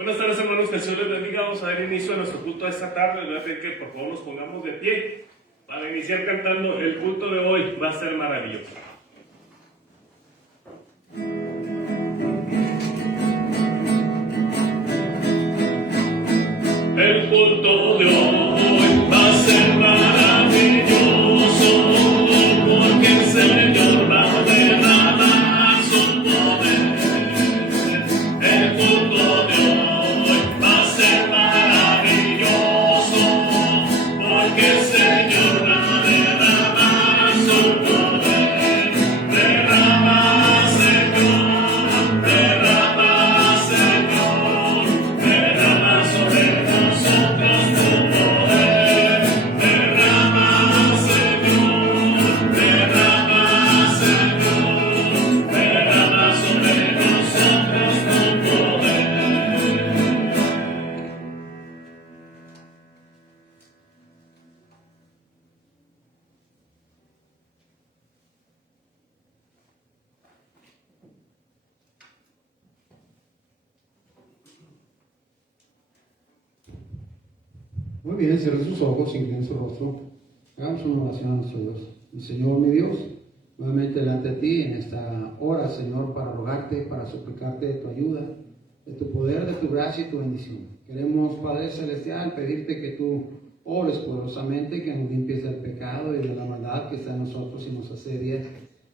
Buenas tardes, hermanos, que el Señor les bendiga. Vamos a dar inicio a nuestro culto esta tarde. Les voy a pedir que por favor nos pongamos de pie para iniciar cantando. El culto de hoy va a ser maravilloso. El culto de hoy va a ser maravilloso, porque el Señor va a derramar su poder. El culto de hoy va a ser maravilloso, porque el Señor va a derramar su poder. Derrama, Señor, derrama, Señor, derrama sobre nosotros tu poder. Derrama, Señor, derrama, Señor, derrama sobre nosotros tu poder. Muy bien, cierren sus ojos, inclinen su rostro. Hagamos una oración a nuestro Dios. Mi Señor, mi Dios, nuevamente delante de ti en esta hora, Señor, para rogarte, para suplicarte de tu ayuda, de tu poder, de tu gracia y tu bendición. Queremos, Padre Celestial, pedirte que tú ores poderosamente, que nos limpies del pecado y de la maldad que está en nosotros y nos asedia.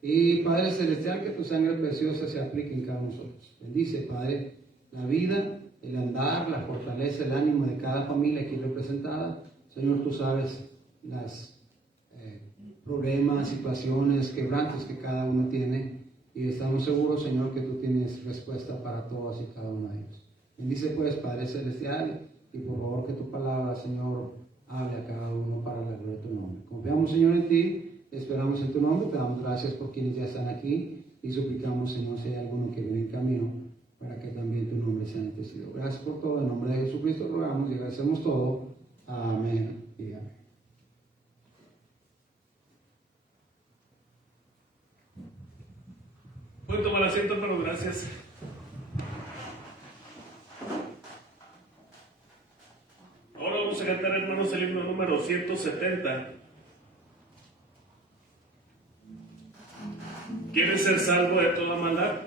Y, Padre Celestial, que tu sangre preciosa se aplique en cada uno de nosotros. Bendice, Padre, la vida, el andar, la fortaleza, el ánimo de cada familia aquí representada. Señor, tú sabes las problemas, situaciones, quebrantos que cada uno tiene, y estamos seguros, Señor, que tú tienes respuesta para todos y cada uno de ellos. Bendice pues, Padre Celestial, y por favor que tu palabra, Señor, hable a cada uno para la gloria de tu nombre. Confiamos, Señor, en ti, esperamos en tu nombre, te damos gracias por quienes ya están aquí, y suplicamos, Señor, si hay alguno que viene en camino, para que también tu nombre sea enaltecido. Gracias por todo, en nombre de Jesucristo rogamos y agradecemos todo. Amén y amén. Pueden tomar asiento, pero gracias. Ahora vamos a cantar, hermanos, el himno número 170. ¿Quieres ser salvo de toda maldad?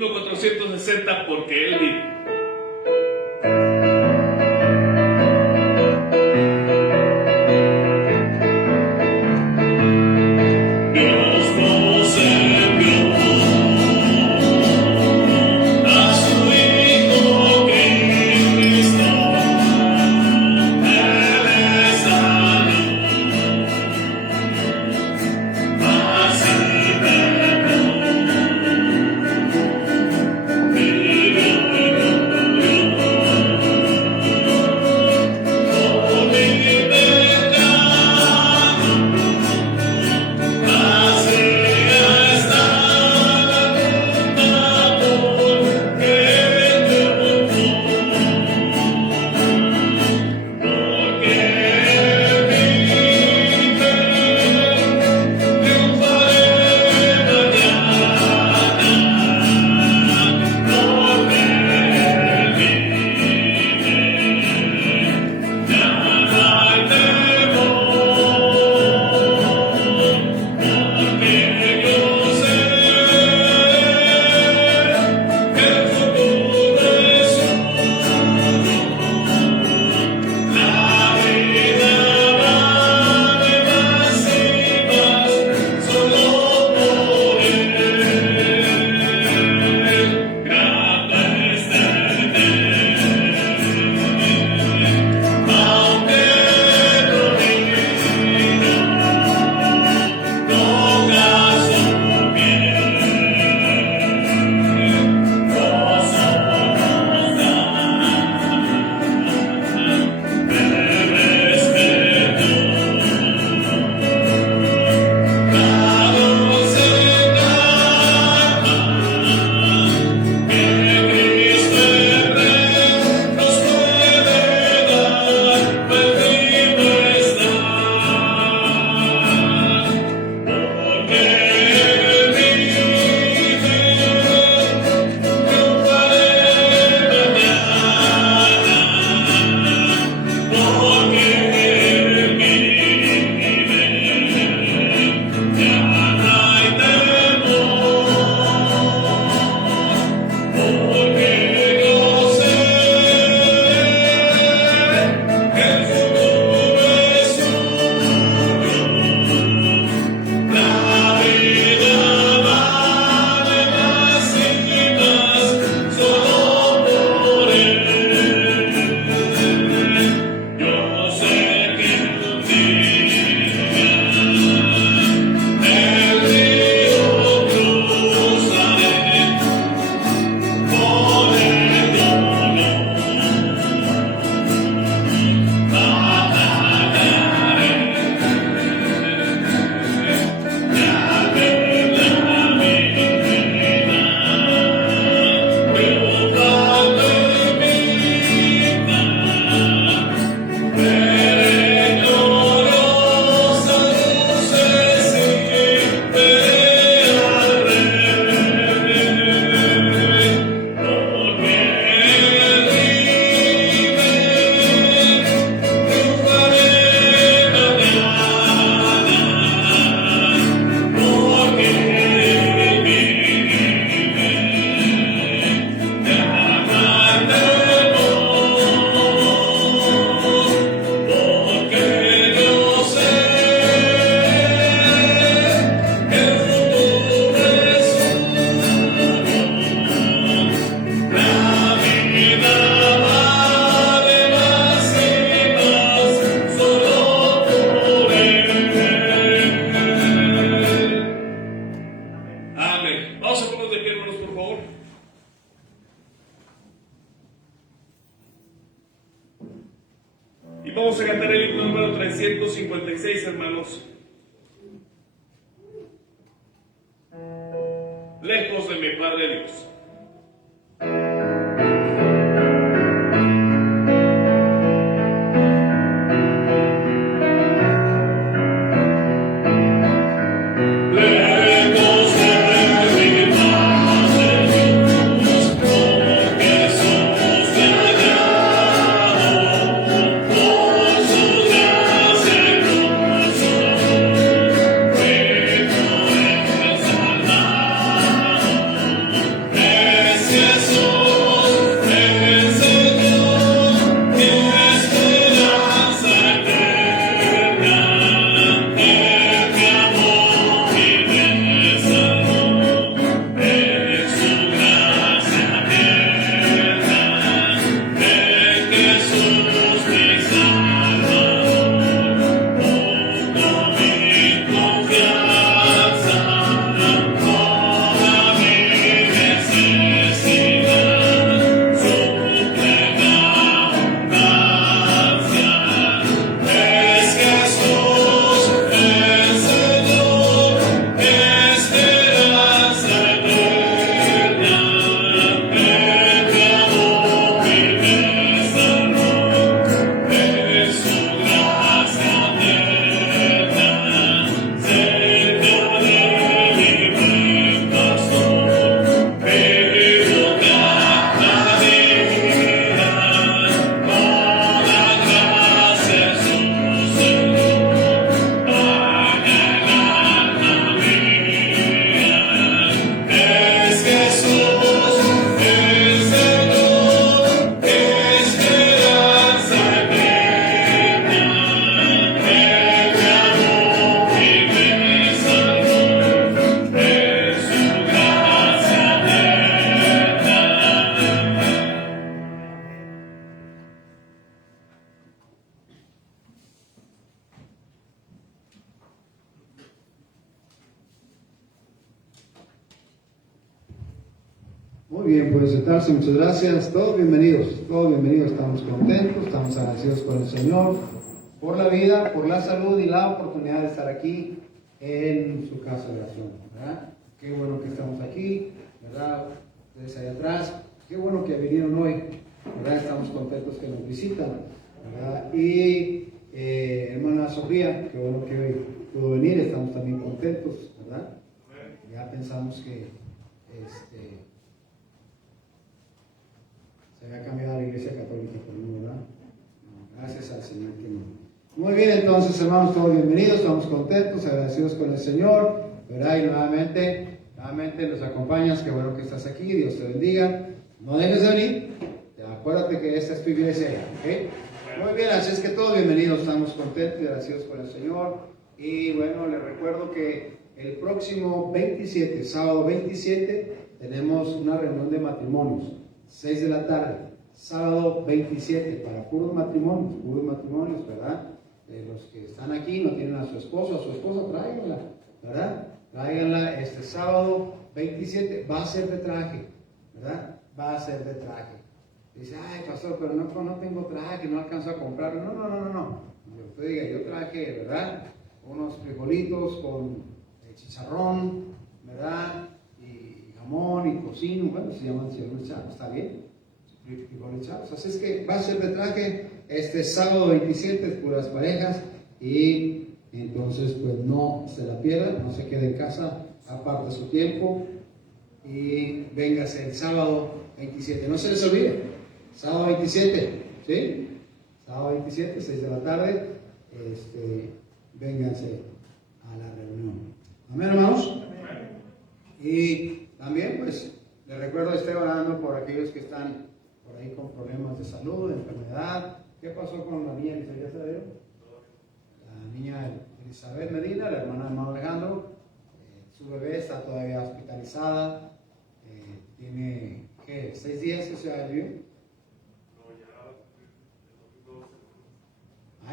Himno 460, porque Él vive. Y vamos a cantar el himno número 356, hermanos. Lejos de mi Padre Dios. Lejos Muy bien, pueden sentarse, muchas gracias. Todos bienvenidos, estamos contentos, estamos agradecidos con el Señor por la vida, por la salud y la oportunidad de estar aquí en su casa de oración, ¿verdad? Qué bueno que estamos aquí, ¿verdad? Ustedes allá atrás, qué bueno que vinieron hoy, ¿verdad? Estamos contentos que nos visitan, ¿verdad? Y hermana Sofía, qué bueno que hoy pudo venir, estamos también contentos, ¿verdad? Ya pensamos que se había cambiado a la Iglesia Católica, pero no, ¿verdad? No, gracias al Señor que no. Muy bien, entonces, hermanos, todos bienvenidos, estamos contentos, agradecidos con el Señor, ¿verdad? Y nuevamente nos acompañas, qué bueno que estás aquí, Dios te bendiga. No dejes de venir, acuérdate que esta es tu iglesia, ¿ok? Muy bien, así es que todos bienvenidos, estamos contentos y agradecidos con el Señor. Y bueno, les recuerdo que el próximo 27, sábado 27, tenemos una reunión de matrimonios. 6 de la tarde, sábado 27, para puros matrimonios, ¿verdad? Los que están aquí no tienen a su esposa, tráiganla, ¿verdad? Tráiganla este sábado 27, va a ser de traje, ¿verdad? Va a ser de traje. Dice, ay, pastor, pero no tengo traje, no alcanzo a comprarlo. No. Usted diga, yo traje, ¿verdad? Unos frijolitos con chicharrón, ¿verdad? Jamón y tocino, bueno, se llaman chavos, está bien, frijoles chavos. Así es que va a ser de traje este sábado 27, puras parejas, y entonces pues no se la pierda, no se quede en casa, aparte su tiempo, y véngase el sábado 27, no se les olvide, sábado 27, ¿sí? Sábado 27, 6 de la tarde, vénganse a la reunión. Amén, hermanos. Y también, pues, les recuerdo, estoy orando por aquellos que están por ahí con problemas de salud, de enfermedad. ¿Qué pasó con la niña Elizabeth? ¿Ya se vio? La niña Elizabeth Medina, la hermana de hermano Alejandro, su bebé está todavía hospitalizada, tiene, ¿qué? 6 días que se vivió.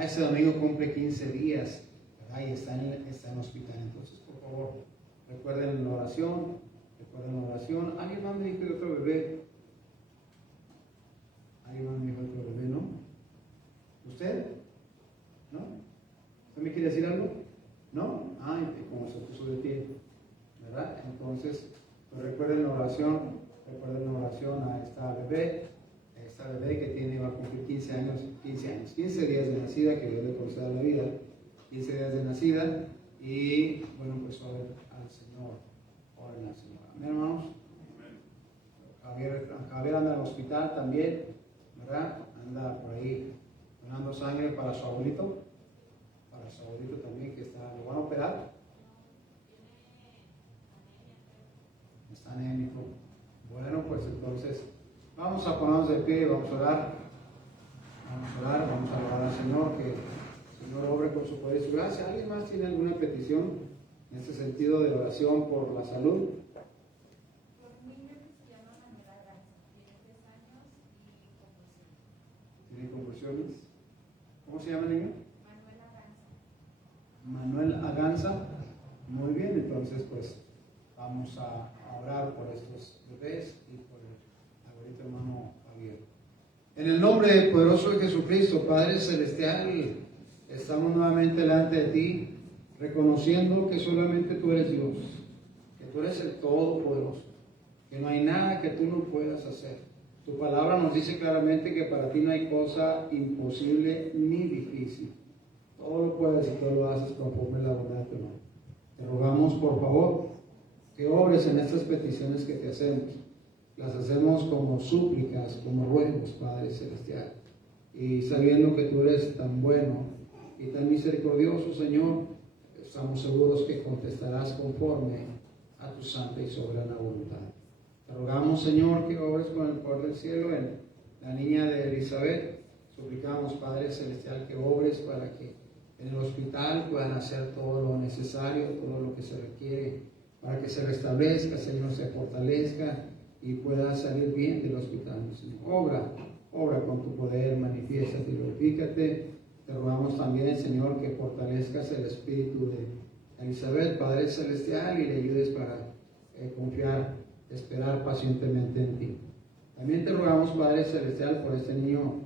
Ese domingo cumple 15 días, ¿verdad? Y está en hospital. Entonces, por favor, recuerden la oración. ¿Alguien más me dijo de otro bebé? ¿No? ¿Usted? ¿No? ¿Usted me quiere decir algo? ¿No? Ay, como se puso de pie, ¿verdad? Entonces, pues recuerden la oración a esta bebé que va a cumplir 15 días de nacida, que Dios le conceda la vida, 15 días de nacida, y bueno, pues oren al Señor. Amén, hermanos. Javier anda en el hospital también, ¿verdad? Anda por ahí donando sangre para su abuelito también, que lo van a operar. Está anémico. Bueno, pues entonces vamos a ponernos de pie y vamos a orar. Vamos a orar al Señor, que el Señor obre con su poder y su gracia. ¿Alguien más tiene alguna petición en este sentido de oración por la salud? ¿Tiene convulsiones? ¿Cómo se llama el niño? Manuel Aganza. Muy bien, entonces pues vamos a orar por estos bebés y por el abuelito hermano Javier. En el nombre poderoso de Jesucristo, Padre Celestial, estamos nuevamente delante de ti, reconociendo que solamente tú eres Dios, que tú eres el Todopoderoso, que no hay nada que tú no puedas hacer. Tu palabra nos dice claramente que para ti no hay cosa imposible ni difícil. Todo lo puedes y todo lo haces conforme a la bondad de tu nombre. Te rogamos, por favor, que obres en estas peticiones que te hacemos. Las hacemos como súplicas, como ruegos, Padre Celestial. Y sabiendo que tú eres tan bueno y tan misericordioso, Señor, estamos seguros que contestarás conforme a tu santa y soberana voluntad. Te rogamos, Señor, que obres con el poder del cielo en la niña de Elizabeth. Suplicamos, Padre Celestial, que obres para que en el hospital puedan hacer todo lo necesario, todo lo que se requiere, para que se restablezca, Señor, se fortalezca y pueda salir bien del hospital, Señor. Obra con tu poder, manifiéstate y glorifícate. Te rogamos también, Señor, que fortalezcas el espíritu de Elizabeth, Padre Celestial, y le ayudes para confiar esperar pacientemente en ti. También te rogamos, Padre Celestial, por este niño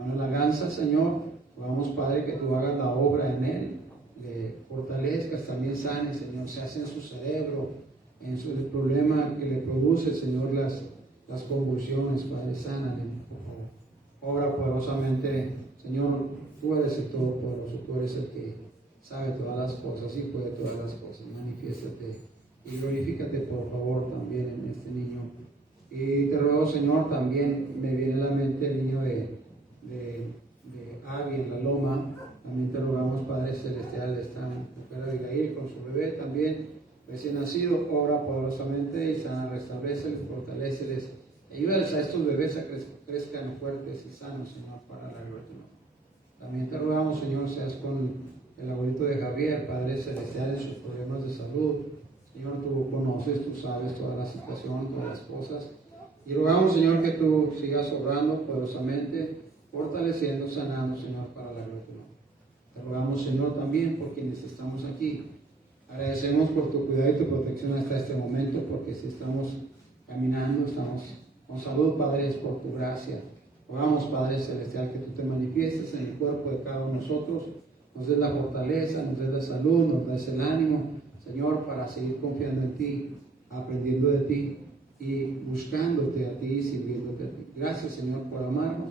Manuel Aganza, Señor. Rogamos, Padre, que tú hagas la obra en él, le fortalezcas, también sane, Señor, se hace en su cerebro, en el problema que le produce, Señor, las convulsiones, Padre, sánale, por favor. Obra poderosamente, Señor, tú eres el Todopoderoso, tú eres el que sabe todas las cosas y puede todas las cosas. Manifiéstate y glorifícate, por favor, también en este niño. Y te ruego, Señor, también me viene a la mente el niño de Abby en la Loma. También te rogamos, Padre Celestial, esta mujer Abigail con su bebé también recién nacido, obra poderosamente y sana, restabléceles, fortaléceles, ayúdales a estos bebés a que crezcan fuertes y sanos, Señor, para la gloria de Dios. También te rogamos, Señor, seas con el abuelito de Javier, Padre Celestial, en sus problemas de salud. Señor, tú conoces, tú sabes toda la situación, todas las cosas. Y rogamos, Señor, que tú sigas obrando poderosamente, fortaleciendo, sanando, Señor, para la gloria de Dios. Te rogamos, Señor, también por quienes estamos aquí. Agradecemos por tu cuidado y tu protección hasta este momento, porque si estamos caminando, estamos con salud, Padre, es por tu gracia. Rogamos, Padre Celestial, que tú te manifiestes en el cuerpo de cada uno de nosotros, nos des la fortaleza, nos des la salud, nos des el ánimo, Señor, para seguir confiando en ti, aprendiendo de ti y buscándote a ti y sirviéndote a ti. Gracias, Señor, por amarnos.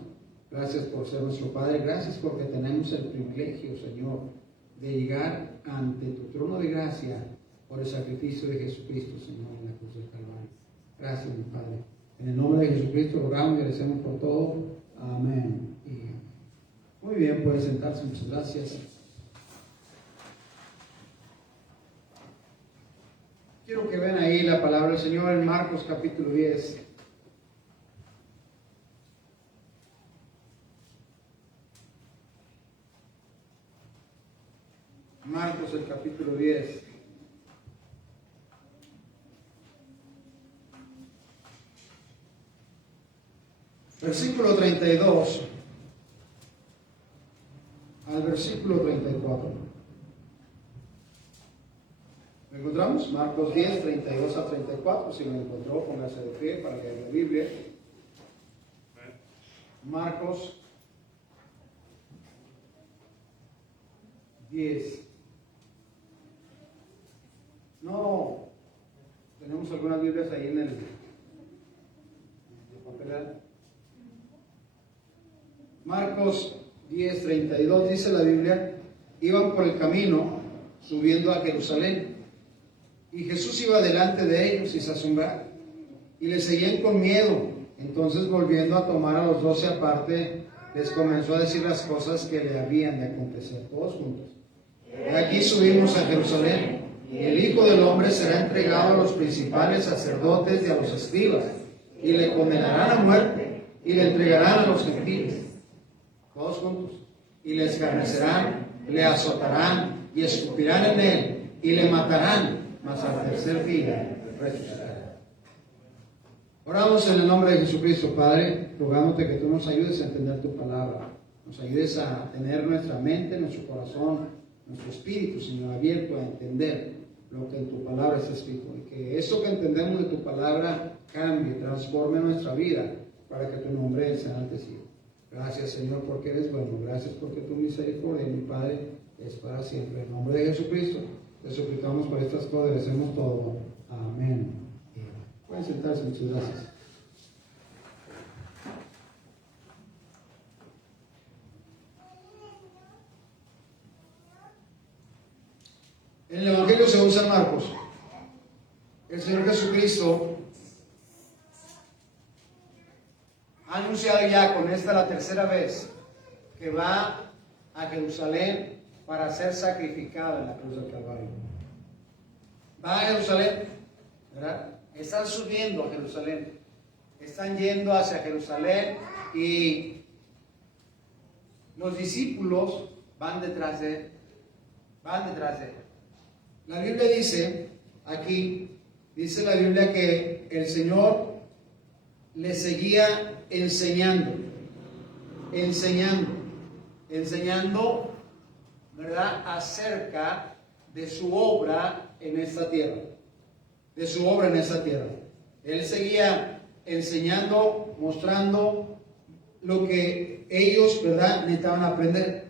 Gracias por ser nuestro Padre. Gracias porque tenemos el privilegio, Señor, de llegar ante tu trono de gracia por el sacrificio de Jesucristo, Señor, en la cruz del Calvario. Gracias, mi Padre. En el nombre de Jesucristo rogamos y agradecemos por todo. Amén. Y amén. Muy bien, puede sentarse. Muchas gracias. Quiero que vean ahí la palabra del Señor en Marcos capítulo 10. Marcos el capítulo 10. Versículo 32 al versículo 34. ¿Lo encontramos? Marcos 10, 32 a 34. Si lo encontró, póngase de pie para leer la Biblia. Marcos 10. No, tenemos algunas Biblias ahí en el papel. Marcos 10, 32 dice la Biblia: iban por el camino subiendo a Jerusalén, y Jesús iba delante de ellos y se asombraron, y le seguían con miedo. Entonces, volviendo a tomar a los 12 aparte, les comenzó a decir las cosas que le habían de acontecer, todos juntos. De aquí subimos a Jerusalén, y el Hijo del Hombre será entregado a los principales sacerdotes y a los escribas, y le condenarán a muerte, y le entregarán a los gentiles, todos juntos, y le escarnecerán, le azotarán, y escupirán en él, y le matarán, mas al tercer día resucitará. Oramos en el nombre de Jesucristo, Padre, rogándote que tú nos ayudes a entender tu palabra, nos ayudes a tener nuestra mente, nuestro corazón, nuestro espíritu, Señor, abierto a entender lo que en tu palabra está escrito, y que eso que entendemos de tu palabra cambie, transforme nuestra vida, para que tu nombre sea enaltecido. Gracias, Señor, porque eres bueno. Gracias porque tu misericordia, mi Padre, es para siempre. En nombre de Jesucristo te suplicamos por estas cosas, agradecemos todo. Amén. Pueden sentarse, muchas gracias. En el Evangelio según San Marcos, el Señor Jesucristo ha anunciado ya con esta la tercera vez que va a Jerusalén para ser sacrificado en la cruz del Calvario. Va a Jerusalén, ¿verdad? Están subiendo a Jerusalén, están yendo hacia Jerusalén y los discípulos van detrás de él. La Biblia dice, aquí, dice la Biblia que el Señor le seguía enseñando, ¿verdad?, acerca de su obra en esta tierra, Él seguía enseñando, mostrando lo que ellos, ¿verdad?, necesitaban aprender.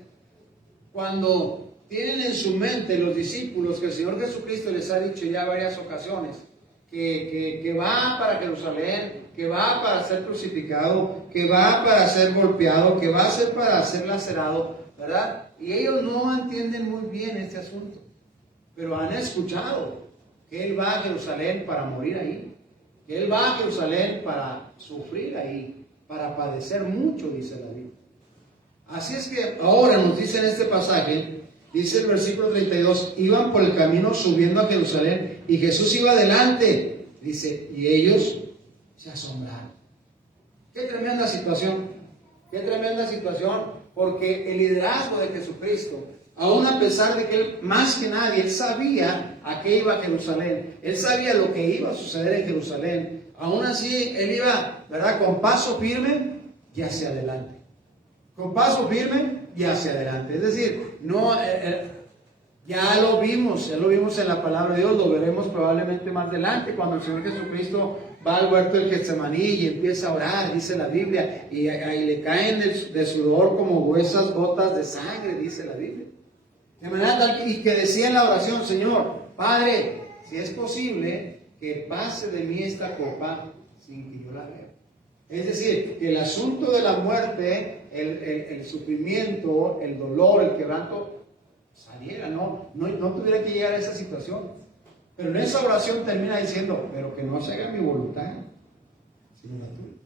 Cuando tienen en su mente los discípulos que el Señor Jesucristo les ha dicho ya varias ocasiones que va para Jerusalén, que va para ser crucificado, que va para ser golpeado, que va a ser para ser lacerado, ¿verdad? Y ellos no entienden muy bien este asunto, pero han escuchado que Él va a Jerusalén para morir ahí, que Él va a Jerusalén para sufrir ahí, para padecer mucho, dice la Biblia. Así es que ahora nos dice en este pasaje, dice el versículo 32, iban por el camino subiendo a Jerusalén y Jesús iba adelante, dice, y ellos se asombraron. Qué tremenda situación, porque el liderazgo de Jesucristo, aún a pesar de que Él, más que nadie, Él sabía a qué iba a Jerusalén, Él sabía lo que iba a suceder en Jerusalén, aún así Él iba, ¿verdad?, con paso firme y hacia adelante. Con paso firme y hacia adelante. Es decir, no, ya lo vimos en la palabra de Dios, lo veremos probablemente más adelante, cuando el Señor Jesucristo va al huerto del Getsemaní y empieza a orar, dice la Biblia, y ahí le caen de sudor como gruesas gotas de sangre, dice la Biblia. De manera tal, y que decía en la oración, Señor, Padre, si es posible, que pase de mí esta copa sin que yo la vea. Es decir, que el asunto de la muerte, el sufrimiento, el dolor, el quebranto, saliera, no tuviera que llegar a esa situación. Pero en esa oración termina diciendo, pero que no se haga mi voluntad, sino la tuya.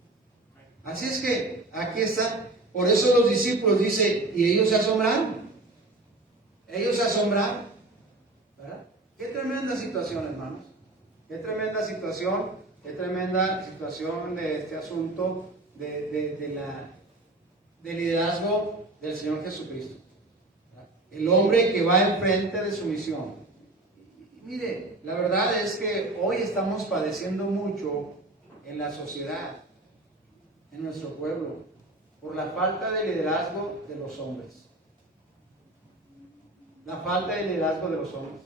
Así es que aquí está. Por eso los discípulos dicen, y ellos se asombraron. Ellos se asombraron. ¿Verdad? Qué tremenda situación, hermanos. Qué tremenda situación. Qué tremenda situación de este asunto del liderazgo del Señor Jesucristo. El hombre que va enfrente de su misión. Y mire, la verdad es que hoy estamos padeciendo mucho en la sociedad, en nuestro pueblo, por la falta de liderazgo de los hombres. La falta de liderazgo de los hombres.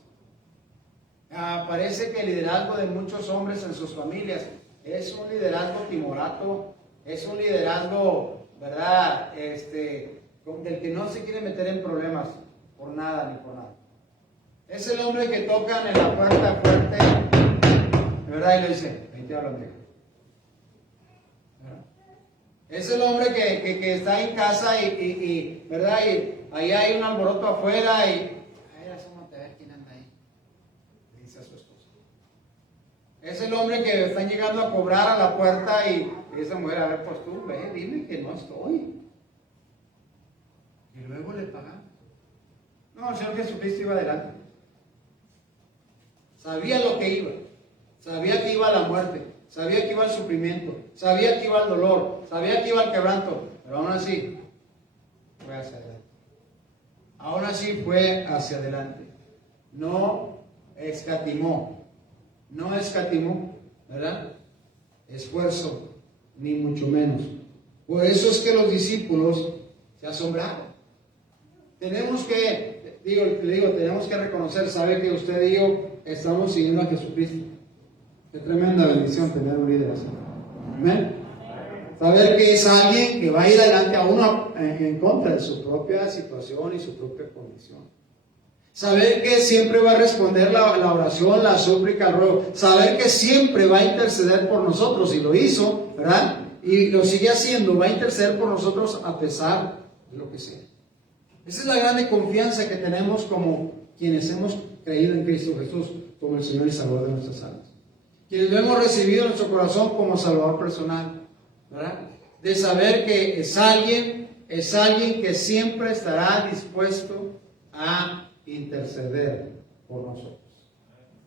Parece que el liderazgo de muchos hombres en sus familias es un liderazgo timorato, es un liderazgo, ¿verdad?, del que no se quiere meter en problemas por nada ni por nada. Es el hombre que tocan en la puerta fuerte, ¿verdad?, y le dice, ahí te hablan, viejo. Es el hombre que está en casa ¿verdad?, y ahí hay un alboroto afuera y es el hombre que están llegando a cobrar a la puerta y esa mujer, a ver, pues tú, ve, dime que no estoy. Y luego le pagamos. No, el Señor Jesucristo iba adelante. Sabía lo que iba. Sabía que iba a la muerte. Sabía que iba al sufrimiento. Sabía que iba al dolor. Sabía que iba al quebranto. Pero aún así, fue hacia adelante. Aún así fue hacia adelante. No escatimó. No escatimó, ¿verdad?, esfuerzo, ni mucho menos. Por eso es que los discípulos se asombraron. Tenemos que reconocer, sabe que usted y yo estamos siguiendo a Jesucristo. Qué tremenda bendición tener un líder así. Amén. Saber que es alguien que va a ir adelante a uno en contra de su propia situación y su propia condición. Saber que siempre va a responder la oración, la súplica, el ruego. Saber que siempre va a interceder por nosotros, y lo hizo, ¿verdad?, y lo sigue haciendo, va a interceder por nosotros a pesar de lo que sea. Esa es la grande confianza que tenemos como quienes hemos creído en Cristo Jesús como el Señor y Salvador de nuestras almas. Quienes lo hemos recibido en nuestro corazón como Salvador personal, ¿verdad? De saber que es alguien que siempre estará dispuesto a interceder por nosotros.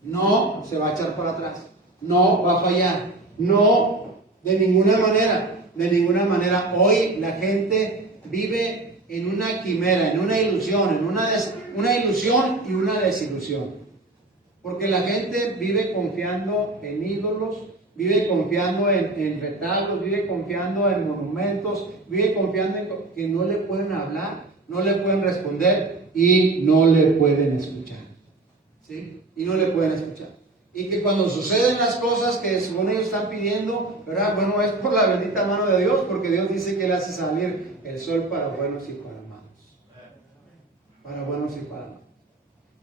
No se va a echar para atrás, no va a fallar, no, de ninguna manera. Hoy la gente vive en una quimera, en una ilusión, una ilusión y una desilusión, porque la gente vive confiando en ídolos, vive confiando en retablos, vive confiando en monumentos, vive confiando en que no le pueden hablar, no le pueden responder y no le pueden escuchar. ¿Sí? Y no le pueden escuchar. Y que cuando suceden las cosas que según ellos están pidiendo, ¿verdad? Bueno, es por la bendita mano de Dios, porque Dios dice que Él hace salir el sol para buenos y para malos. Para buenos y para malos.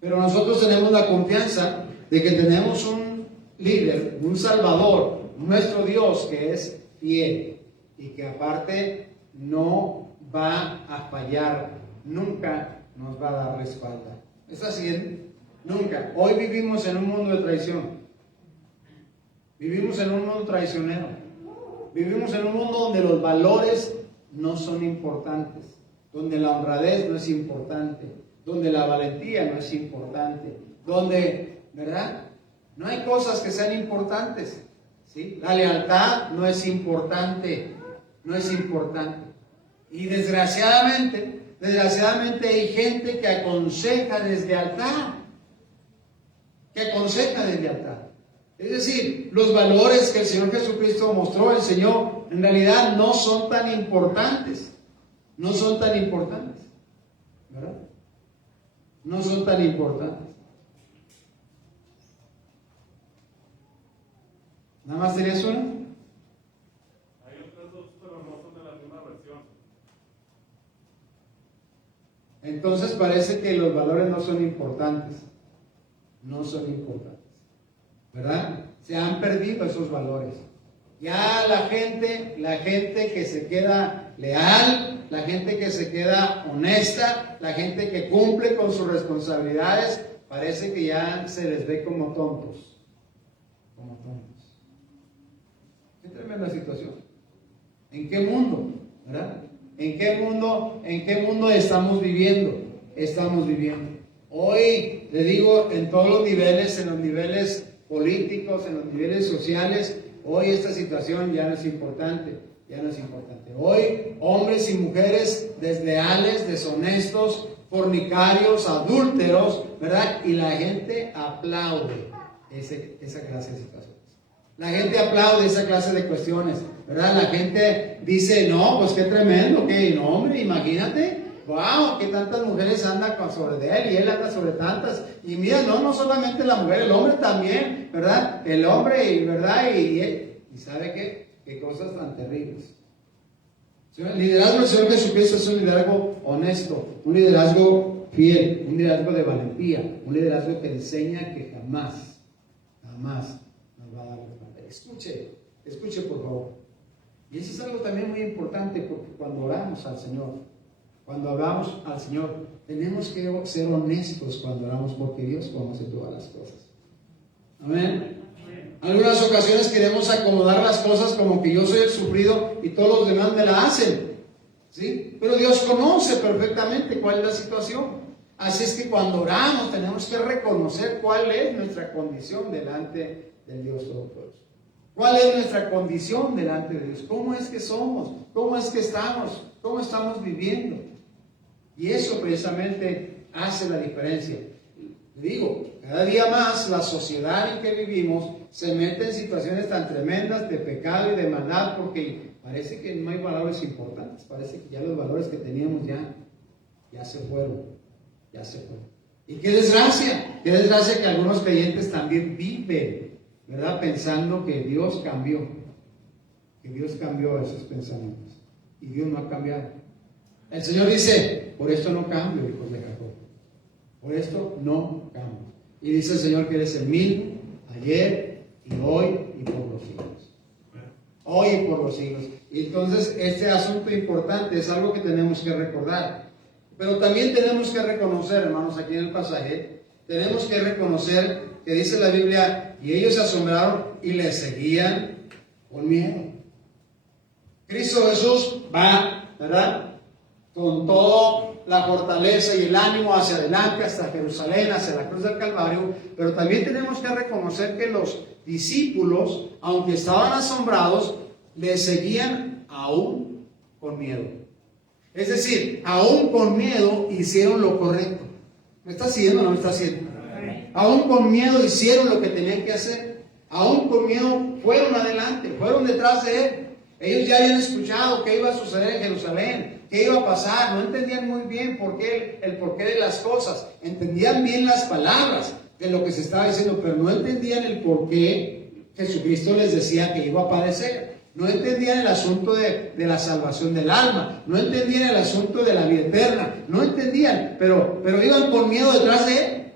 Pero nosotros tenemos la confianza de que tenemos un líder, un Salvador, nuestro Dios que es fiel y que aparte no va a fallar, nunca nos va a dar la espalda. ¿Es así? Nunca. Hoy vivimos en un mundo de traición. Vivimos en un mundo traicionero. Vivimos en un mundo donde los valores no son importantes, donde la honradez no es importante, donde la valentía no es importante, donde, ¿verdad? No hay cosas que sean importantes, ¿sí? La lealtad no es importante, no es importante. Y desgraciadamente hay gente que aconseja deslealtad, Es decir, los valores que el Señor Jesucristo mostró, enseñó, en realidad no son tan importantes, ¿verdad? No son tan importantes. ¿Nada más tenías uno? Hay otras dos, pero no son de la misma versión. Entonces parece que los valores no son importantes. ¿Verdad? Se han perdido esos valores. Ya la gente que se queda leal, la gente que se queda honesta, la gente que cumple con sus responsabilidades, parece que ya se les ve como tontos. Qué tremenda situación. ¿En qué mundo? ¿Verdad? ¿En qué mundo estamos viviendo? Hoy, le digo, en todos los niveles, en los niveles políticos, en los niveles sociales, hoy esta situación ya no es importante. Hoy, hombres y mujeres desleales, deshonestos, fornicarios, adúlteros, ¿verdad? Y la gente aplaude esa clase de situaciones. La gente aplaude esa clase de cuestiones, ¿verdad? La gente dice, no, pues qué tremendo, que no, hombre, imagínate, wow, que tantas mujeres andan sobre él y él anda sobre tantas. Y mira, no solamente la mujer, el hombre también, ¿verdad? El hombre, ¿verdad? Y ¿sabe qué? Qué cosas tan terribles. El liderazgo del Señor Jesucristo es un liderazgo honesto, un liderazgo fiel, un liderazgo de valentía, un liderazgo que enseña que jamás nos va a dar la espalda. Escuche por favor. Y eso es algo también muy importante, porque cuando oramos al Señor, tenemos que ser honestos cuando oramos, porque Dios conoce todas las cosas. Amén. En algunas ocasiones queremos acomodar las cosas como que yo soy el sufrido y todos los demás me la hacen, ¿sí? Pero Dios conoce perfectamente cuál es la situación. Así es que cuando oramos tenemos que reconocer cuál es nuestra condición delante del Dios Todopoderoso. ¿Cuál es nuestra condición delante de Dios? ¿Cómo es que somos? ¿Cómo es que estamos? ¿Cómo estamos viviendo? Y eso precisamente hace la diferencia. Digo, cada día más la sociedad en que vivimos se mete en situaciones tan tremendas de pecado y de maldad, porque parece que no hay valores importantes, parece que ya los valores que teníamos ya se fueron. Y qué desgracia que algunos creyentes también viven, ¿verdad? Pensando que Dios cambió esos pensamientos. Y Dios no ha cambiado. El Señor dice, por esto no cambio, hijos de Jacob. Por esto no cambio. Y dice el Señor que eres el mismo, ayer y hoy y por los siglos. Hoy y por los siglos. Y entonces este asunto importante es algo que tenemos que recordar. Pero también tenemos que reconocer, hermanos, aquí en el pasaje, tenemos que reconocer que dice la Biblia, y ellos se asombraron y le seguían con miedo. Cristo Jesús va, ¿verdad?, con toda la fortaleza y el ánimo hacia adelante, hasta Jerusalén, hacia la cruz del Calvario, pero también tenemos que reconocer que los discípulos, aunque estaban asombrados, le seguían aún con miedo. Es decir, aún con miedo hicieron lo correcto. ¿Me está siguiendo o no me está siguiendo? Aún con miedo hicieron lo que tenían que hacer. Aún con miedo fueron adelante, fueron detrás de él. Ellos ya habían escuchado qué iba a suceder en Jerusalén, qué iba a pasar. No entendían muy bien el porqué de las cosas. Entendían bien las palabras, de lo que se estaba diciendo, pero no entendían el por qué Jesucristo les decía que iba a padecer. No entendían el asunto de la salvación del alma, no entendían el asunto de la vida eterna, no entendían, pero iban con miedo detrás de él,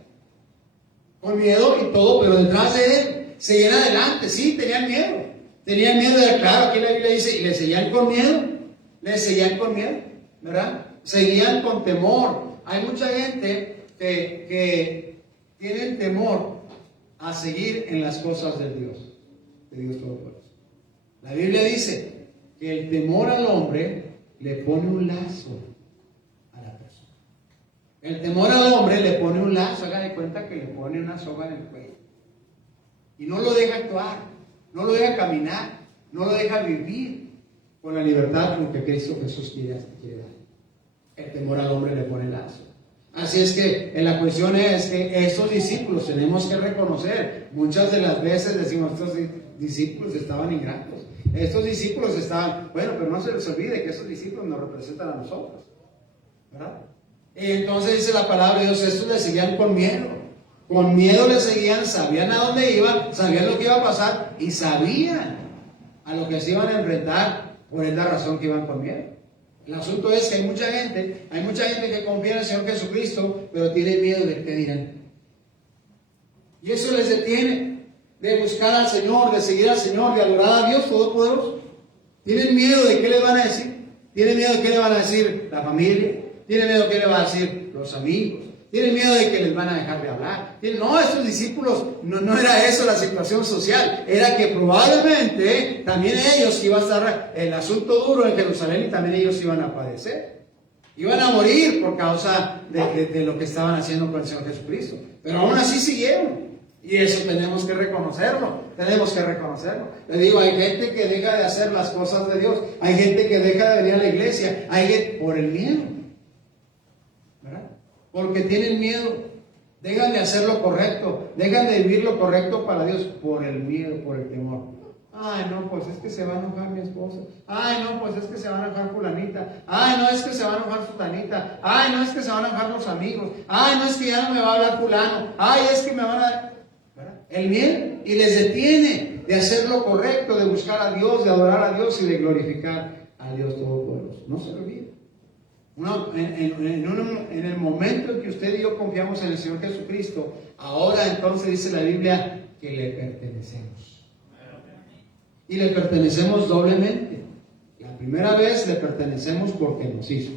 con miedo y todo, pero detrás de él, seguían adelante, sí, tenían miedo de, claro, aquí la Biblia dice, y le seguían con miedo, ¿verdad? Seguían con temor. Hay mucha gente que tienen temor a seguir en las cosas de Dios Todopoderoso. La Biblia dice que el temor al hombre le pone un lazo a la persona. El temor al hombre le pone un lazo, haga de cuenta que le pone una soga en el cuello. Y no lo deja actuar, no lo deja caminar, no lo deja vivir con la libertad con que Cristo Jesús quiere dar. El temor al hombre le pone lazo. Así es que la cuestión es que estos discípulos tenemos que reconocer, muchas de las veces decimos, estos discípulos estaban ingratos, estos discípulos estaban, bueno, pero no se les olvide que estos discípulos nos representan a nosotros, ¿verdad? Y entonces dice la palabra de Dios, estos le seguían con miedo le seguían, sabían a dónde iban, sabían lo que iba a pasar y sabían a lo que se iban a enfrentar, por esta razón que iban con miedo. El asunto es que hay mucha gente que confía en el Señor Jesucristo, pero tiene miedo de qué dirán. Y eso les detiene de buscar al Señor, de seguir al Señor, de adorar a Dios Todopoderoso. Tienen miedo de qué le van a decir. Tienen miedo de qué le van a decir la familia. Tienen miedo de qué le van a decir los amigos. Tienen miedo de que les van a dejar de hablar. No, estos discípulos, no era eso la situación social. Era que probablemente también ellos iban a estar el asunto duro en Jerusalén y también ellos iban a padecer. Iban a morir por causa de lo que estaban haciendo con el Señor Jesucristo. Pero aún así siguieron. Y eso tenemos que reconocerlo. Le digo, hay gente que deja de hacer las cosas de Dios. Hay gente que deja de venir a la iglesia. Hay gente por el miedo. ¿Verdad? Porque tienen miedo. Dejan de hacer lo correcto. Dejan de vivir lo correcto para Dios por el miedo, por el temor. Ay, no, pues es que se va a enojar mi esposa. Ay, no, pues es que se va a enojar fulanita. Ay, no, es que se va a enojar fulanita. Ay, no, es que se van a enojar los amigos. Ay, no, es que ya no me va a hablar fulano. Ay, es que me van a... ¿verdad? El miedo. Y les detiene de hacer lo correcto, de buscar a Dios, de adorar a Dios y de glorificar a Dios Todopoderoso. No se olvide. En el momento en que usted y yo confiamos en el Señor Jesucristo, ahora entonces dice la Biblia que le pertenecemos. Y le pertenecemos doblemente. La primera vez le pertenecemos porque nos hizo.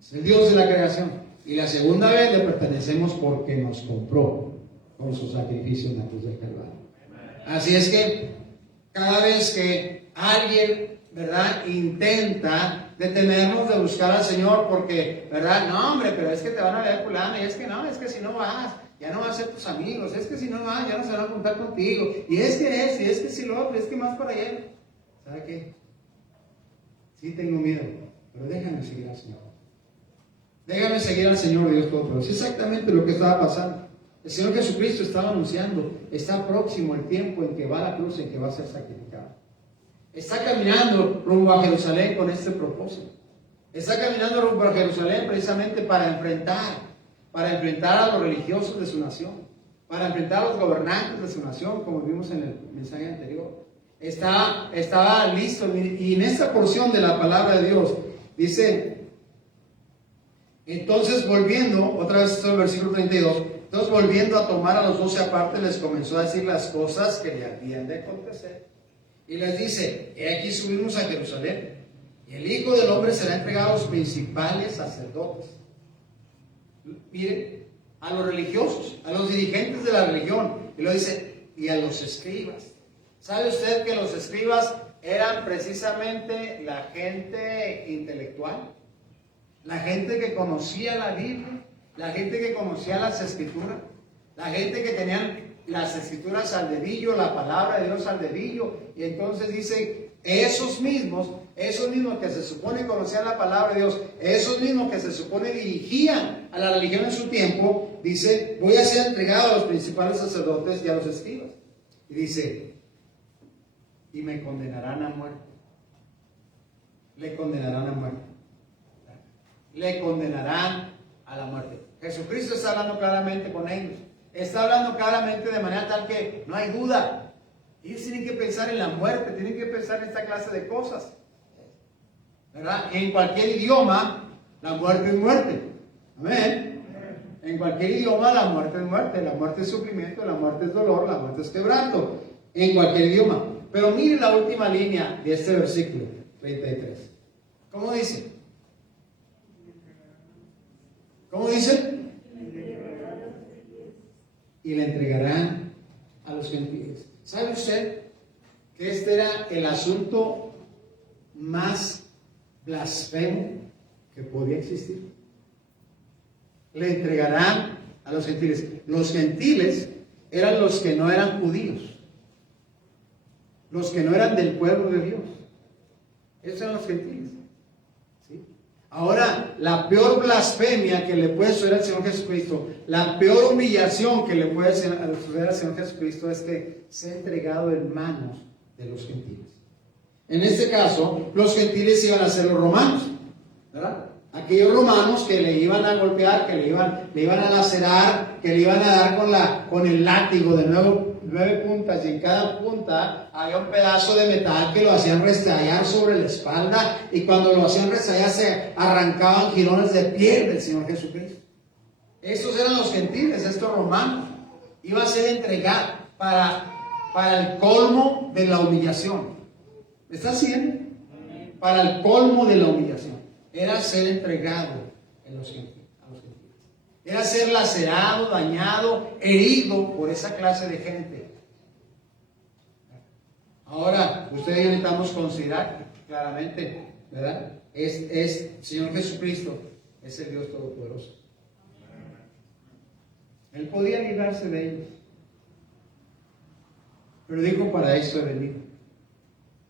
Es el Dios de la creación. Y la segunda vez le pertenecemos porque nos compró con su sacrificio en la cruz del Calvario. Así es que cada vez que alguien, ¿verdad?, intenta detenernos de buscar al Señor porque, ¿verdad? No, hombre, pero es que te van a ver fulano, y es que no, es que si no vas, ya no vas a ser tus amigos, es que si no vas, ya no se van a juntar contigo, y es que si lo otro, es que más para allá. ¿Sabe qué? Sí tengo miedo, pero déjame seguir al Señor. Déjame seguir al Señor Dios Todopoderoso. Es exactamente lo que estaba pasando. El Señor Jesucristo estaba anunciando, está próximo el tiempo en que va a la cruz, en que va a ser sacrificado. Está caminando rumbo a Jerusalén con este propósito. Está caminando rumbo a Jerusalén precisamente para enfrentar a los religiosos de su nación, para enfrentar a los gobernantes de su nación, como vimos en el mensaje anterior. Estaba listo, y en esta porción de la palabra de Dios dice, entonces volviendo, otra vez esto en el versículo 32, entonces volviendo a tomar a los 12 aparte, les comenzó a decir las cosas que le habían de acontecer. Y les dice, he aquí subimos a Jerusalén, y el Hijo del Hombre será entregado a los principales sacerdotes. Mire, a los religiosos, a los dirigentes de la religión, y lo dice, y a los escribas. ¿Sabe usted que los escribas eran precisamente la gente intelectual? La gente que conocía la Biblia, la gente que conocía las Escrituras, la gente que tenían las Escrituras al dedillo, la palabra de Dios al dedillo. Y entonces dice, esos mismos que se supone conocían la palabra de Dios, esos mismos que se supone dirigían a la religión en su tiempo, dice, voy a ser entregado a los principales sacerdotes y a los escribas. Y dice, y me condenarán a muerte. Le condenarán a muerte. Le condenarán a la muerte. Jesucristo está hablando claramente con ellos. está hablando claramente de manera tal que no hay duda. Ellos tienen que pensar en la muerte, tienen que pensar en esta clase de cosas, ¿verdad? En cualquier idioma, la muerte es muerte. Amén. En cualquier idioma, la muerte es muerte. La muerte es sufrimiento, la muerte es dolor, la muerte es quebranto. En cualquier idioma. Pero miren la última línea de este versículo 33. ¿Cómo dice? ¿Cómo dice? Y le entregarán a los gentiles. ¿Sabe usted que este era el asunto más blasfemo que podía existir? Le entregarán a los gentiles. Los gentiles eran los que no eran judíos, los que no eran del pueblo de Dios. Esos eran los gentiles. ¿Sí? Ahora, la peor blasfemia que le puede suceder al Señor Jesucristo, la peor humillación que le puede suceder al Señor Jesucristo es que sea entregado en manos de los gentiles. En este caso, los gentiles iban a ser los romanos, ¿verdad? Aquellos romanos que le iban a golpear, que le iban a lacerar, que le iban a dar con el látigo de 9 puntas, y en cada punta había un pedazo de metal que lo hacían restallar sobre la espalda, y cuando lo hacían restallar se arrancaban jirones de piel del Señor Jesucristo. Estos eran los gentiles, estos romanos. Iba a ser entregado para el colmo de la humillación. ¿Me está haciendo? Para el colmo de la humillación. Era ser entregado a los gentiles. Era ser lacerado, dañado, herido por esa clase de gente. Ahora, ustedes y yo necesitamos considerar claramente, ¿verdad? Señor Jesucristo es el Dios Todopoderoso. Él podía librarse de ellos. Pero dijo, para esto he venido.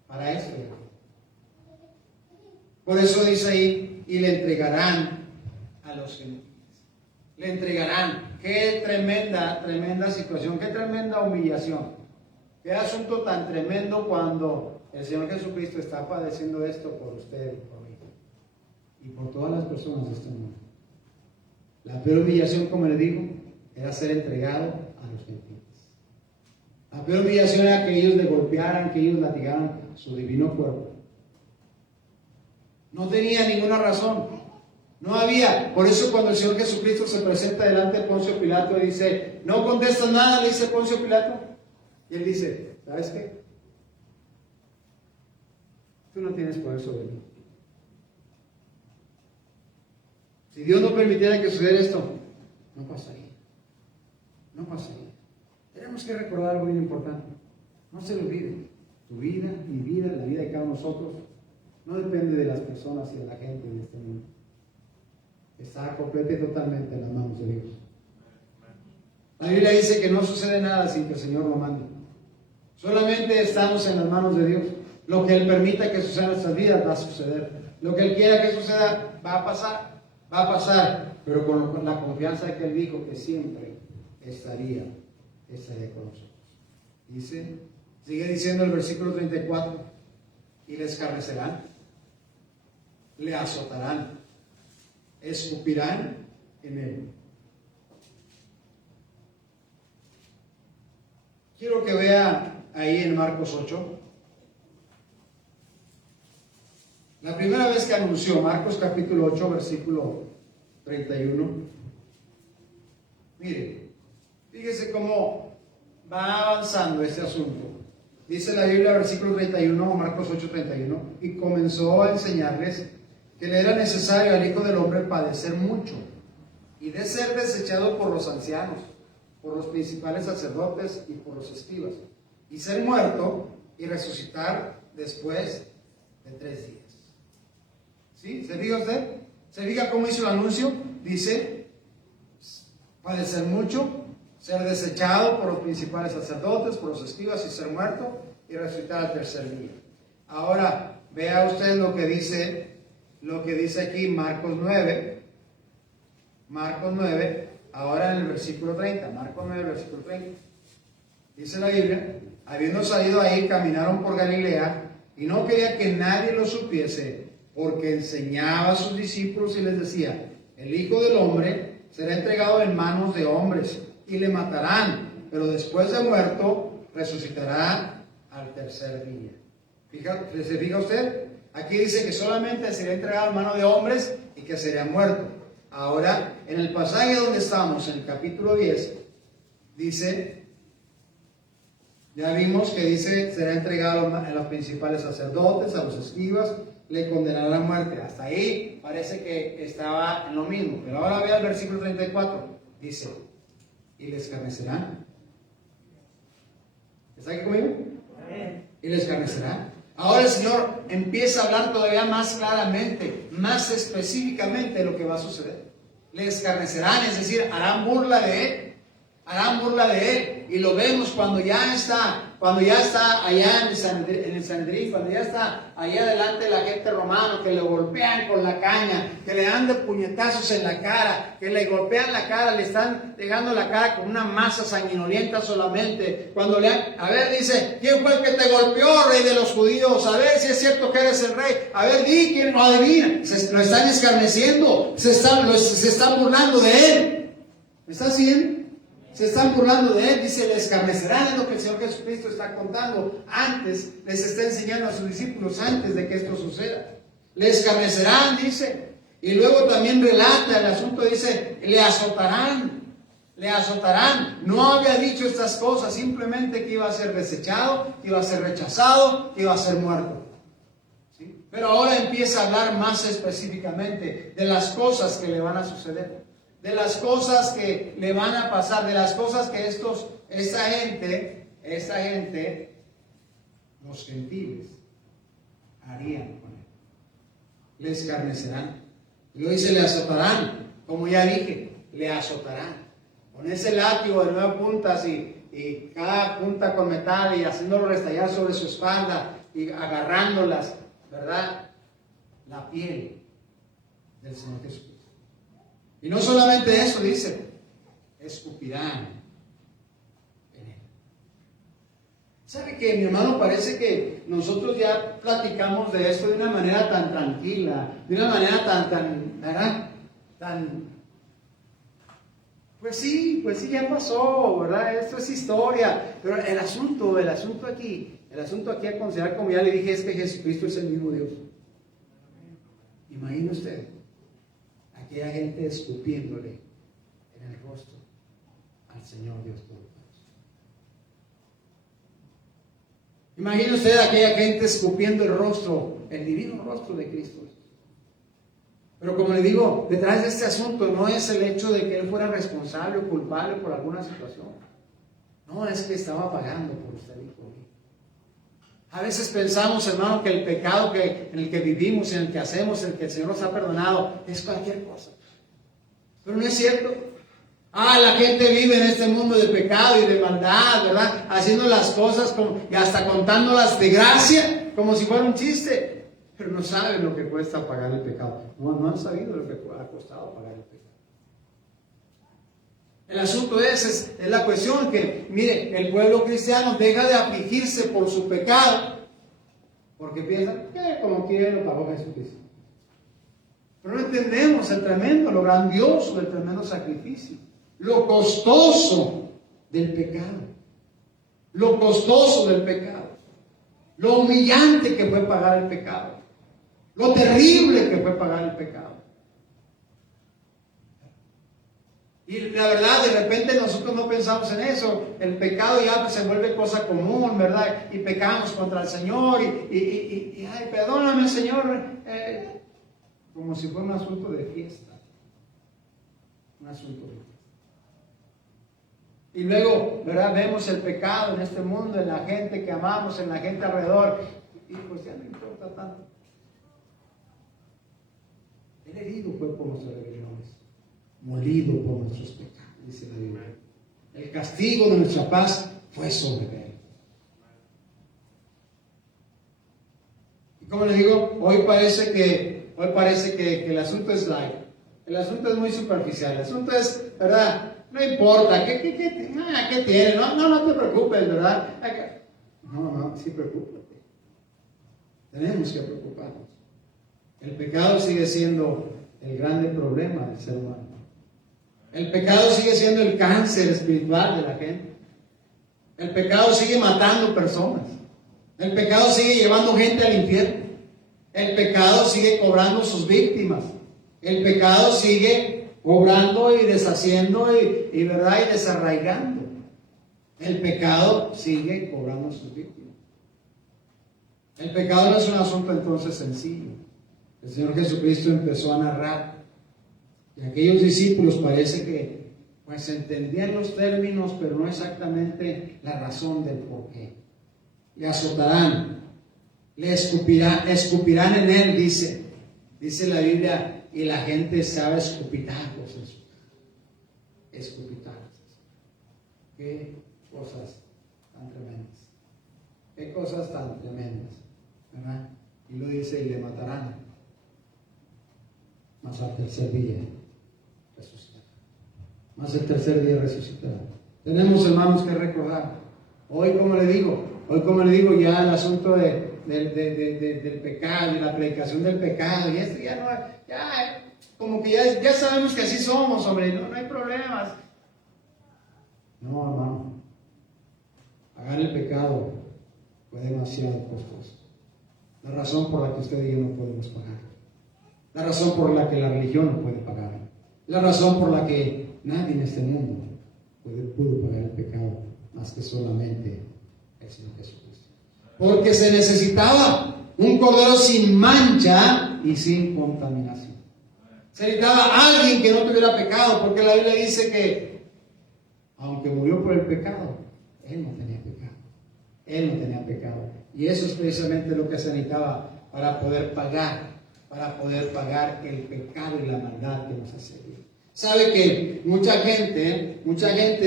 Para esto he venido. Por eso dice ahí, y le entregarán a los gentiles. Le entregarán. Qué tremenda situación, qué tremenda humillación. Qué asunto tan tremendo cuando el Señor Jesucristo está padeciendo esto por usted y por mí. Y por todas las personas de este mundo. La peor humillación, como le digo, era ser entregado a los gentiles. La peor humillación era que ellos le golpearan, que ellos latigaran su divino cuerpo. No tenía ninguna razón. No había. Por eso cuando el Señor Jesucristo se presenta delante de Poncio Pilato y dice, no contestas nada, le dice Poncio Pilato. Y él dice, ¿sabes qué? Tú no tienes poder sobre mí. Si Dios no permitiera que sucediera esto, no pasaría. No pasaría. Tenemos que recordar algo muy importante. No se lo olvide. Tu vida, mi vida, la vida de cada uno de nosotros, no depende de las personas y de la gente de este mundo. Está completa y totalmente en las manos de Dios. La Biblia dice que no sucede nada sin que el Señor lo mande. Solamente estamos en las manos de Dios. Lo que Él permita que suceda en nuestras vidas va a suceder. Lo que Él quiera que suceda va a pasar. Va a pasar. Pero con la confianza de que Él dijo que siempre estaría con nosotros. Sigue diciendo el versículo 34. Y le escarnecerán. Le azotarán. Escupirán en él. Quiero que vea ahí en Marcos 8. La primera vez que anunció, Marcos capítulo 8, versículo 31. Mire, fíjese cómo va avanzando este asunto. Dice la Biblia, versículo 31, Marcos 8, 31, y comenzó a enseñarles que le era necesario al Hijo del Hombre padecer mucho y de ser desechado por los ancianos, por los principales sacerdotes y por los escribas, y ser muerto y resucitar después de 3 días. ¿Sí? ¿Se fija usted? ¿Se fija cómo hizo el anuncio? Dice, padecer mucho, ser desechado por los principales sacerdotes, por los escribas, y ser muerto y resucitar al 3er día. Ahora, vea usted lo que dice aquí Marcos 9. Marcos 9, ahora en el versículo 30. Marcos 9, versículo 30. Dice la Biblia, habiendo salido ahí, caminaron por Galilea, y no quería que nadie lo supiese, porque enseñaba a sus discípulos y les decía, el Hijo del Hombre será entregado en manos de hombres, y le matarán, pero después de muerto resucitará al tercer día. ¿Se fija usted? Aquí dice que solamente sería entregado en mano de hombres y que sería muerto. Ahora, en el pasaje donde estamos, en el capítulo 10, dice, ya vimos que dice, será entregado a los principales sacerdotes, a los escribas, le condenarán a muerte. Hasta ahí parece que estaba en lo mismo. Pero ahora vea el versículo 34. Dice, y le escarnecerán. ¿Está aquí conmigo? Y le escarnecerán. Ahora el Señor empieza a hablar todavía más claramente, más específicamente de lo que va a suceder. Le escarnecerán, es decir, harán burla de Él. Harán burla de Él. Y lo vemos cuando ya está allá en el Sanedrín, cuando ya está allá delante de la gente romana, que le golpean con la caña, que le dan de puñetazos en la cara, que le golpean la cara, le están dejando la cara con una masa sanguinolienta solamente. Cuando a ver, dice, ¿quién fue el que te golpeó, rey de los judíos? A ver si es cierto que eres el rey. A ver, di quién no adivina. Lo están escarneciendo, se están burlando de Él. ¿Me está haciendo? Se están burlando de Él, dice, le escarnecerán, es lo que el Señor Jesucristo está contando antes, les está enseñando a sus discípulos antes de que esto suceda. Le escarnecerán, dice, y luego también relata el asunto, dice, le azotarán. No había dicho estas cosas, simplemente que iba a ser desechado, que iba a ser rechazado, que iba a ser muerto. ¿Sí? Pero ahora empieza a hablar más específicamente de las cosas que le van a suceder. De las cosas que le van a pasar, de las cosas que esta gente, los gentiles, harían con Él. Le escarnecerán. Y luego dice, le azotarán. Como ya dije, le azotarán. Con ese látigo de 9 puntas y cada punta con metal y haciéndolo restallar sobre su espalda y agarrándolas, ¿verdad? La piel del Señor Jesucristo. Y no solamente eso, dice, escupirán en Él. ¿Sabe qué, mi hermano? Parece que nosotros ya platicamos de esto de una manera tan tranquila, de una manera ¿verdad? Pues sí, ya pasó, ¿verdad? Esto es historia. Pero el asunto aquí a considerar, como ya le dije, es que Jesucristo es el mismo Dios. Imagine usted. Aquella gente escupiéndole en el rostro al Señor Dios Todopoderoso. Imagine usted aquella gente escupiendo el divino rostro de Cristo. Pero como le digo, detrás de este asunto no es el hecho de que Él fuera responsable o culpable por alguna situación. No, es que estaba pagando por usted y por mí. A veces pensamos, hermano, que el pecado en el que vivimos, en el que hacemos, en el que el Señor nos ha perdonado, es cualquier cosa. Pero no es cierto. La gente vive en este mundo de pecado y de maldad, ¿verdad? Haciendo las cosas y hasta contándolas de gracia, como si fuera un chiste. Pero no saben lo que cuesta pagar el pecado. No han sabido lo que ha costado pagar el pecado. El asunto es la cuestión que, mire, el pueblo cristiano deja de afligirse por su pecado, porque piensan que como quieren lo pagó Jesucristo. Pero no entendemos lo grandioso del tremendo sacrificio, lo costoso del pecado, lo humillante que fue pagar el pecado, lo terrible que fue pagar el pecado. Y la verdad, de repente nosotros no pensamos en eso. El pecado ya se vuelve cosa común, ¿verdad? Y pecamos contra el Señor y ay, perdóname, Señor. Como si fuera un asunto de fiesta. Un asunto de fiesta. Y luego, ¿verdad? Vemos el pecado en este mundo, en la gente que amamos, en la gente alrededor. Y pues ya no importa tanto. El herido fue por nuestras rebeliones, molido por nuestros pecados, dice la Biblia. El castigo de nuestra paz fue sobre Él. Y como le digo, hoy parece que el asunto es light. El asunto es muy superficial. El asunto es, ¿verdad? No importa. ¿Qué tiene? No te preocupes, ¿verdad? No, sí preocúpate. Tenemos que preocuparnos. El pecado sigue siendo el grande problema del ser humano. El pecado sigue siendo el cáncer espiritual de la gente. El pecado sigue matando personas. El pecado sigue llevando gente al infierno. El pecado sigue cobrando sus víctimas. El pecado sigue obrando y deshaciendo y ¿verdad? Y desarraigando. El pecado sigue cobrando sus víctimas. El pecado no es un asunto entonces sencillo. El Señor Jesucristo empezó a narrar. Y aquellos discípulos parece que pues entendían los términos, pero no exactamente la razón del porqué. Le azotarán, le escupirán en él, dice la Biblia, y la gente sabe escupitarlos. Escupitarlos. Qué cosas tan tremendas. Qué cosas tan tremendas, ¿verdad? Y lo dice, y le matarán, mas al tercer día resucitará. Mas el tercer día resucitará. Tenemos, hermanos, que recordar. Hoy, como le digo, ya el asunto del pecado y la predicación del pecado, y esto ya no, como que ya sabemos que así somos, hombre, no hay problemas. No, hermano, pagar el pecado fue demasiado costoso. La razón por la que usted y yo no podemos pagar. La razón por la que la religión no puede pagar. La razón por la que nadie en este mundo pudo pagar el pecado más que solamente el Señor Jesucristo. Porque se necesitaba un cordero sin mancha y sin contaminación. Se necesitaba alguien que no tuviera pecado, porque la Biblia dice que aunque murió por el pecado, Él no tenía pecado. Él no tenía pecado. Y eso es precisamente lo que se necesitaba para poder pagar el pecado y la maldad que nos hace vivir. Sabe que mucha gente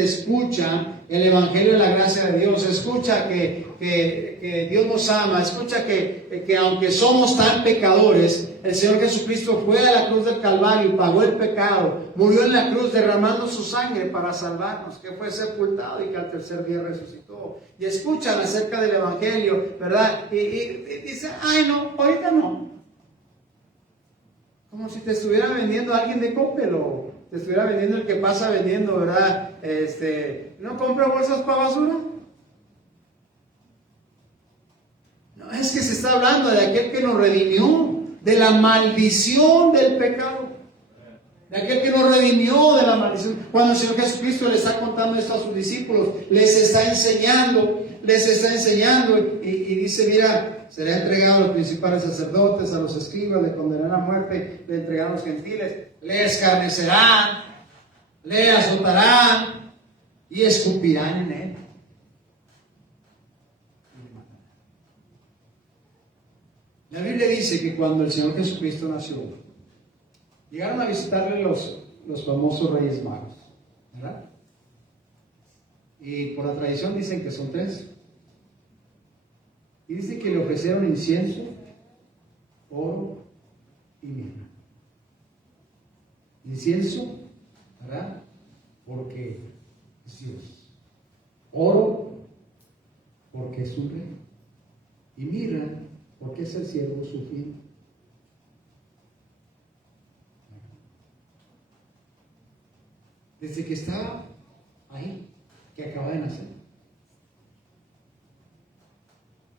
escucha el Evangelio de la gracia de Dios, escucha que Dios nos ama, escucha que aunque somos tan pecadores, el Señor Jesucristo fue a la cruz del Calvario y pagó el pecado, murió en la cruz derramando su sangre para salvarnos, que fue sepultado y que al tercer día resucitó. Y escuchan acerca del Evangelio, ¿verdad? Y dicen, ay no, ahorita no. Como si te estuviera vendiendo alguien de Coppel o te estuviera vendiendo el que pasa vendiendo, ¿verdad? ¿No compra bolsas para basura? No, es que se está hablando de aquel que nos redimió de la maldición del pecado. De aquel que nos redimió de la maldición. Cuando el Señor Jesucristo le está contando esto a sus discípulos, les está enseñando y dice, mira, será entregado a los principales sacerdotes, a los escribas, le condenarán a muerte, le entregarán a los gentiles, le escarnecerán, le azotarán y escupirán en él. La Biblia dice que cuando el Señor Jesucristo nació, llegaron a visitarle los famosos Reyes Magos, ¿verdad? Y por la tradición dicen que son 3. Y dice que le ofrecieron incienso, oro y mirra. Incienso, ¿verdad? Porque es Dios. Oro, porque es un rey. Y mirra, porque es el siervo sufrido. Desde que estaba ahí, que acaba de nacer.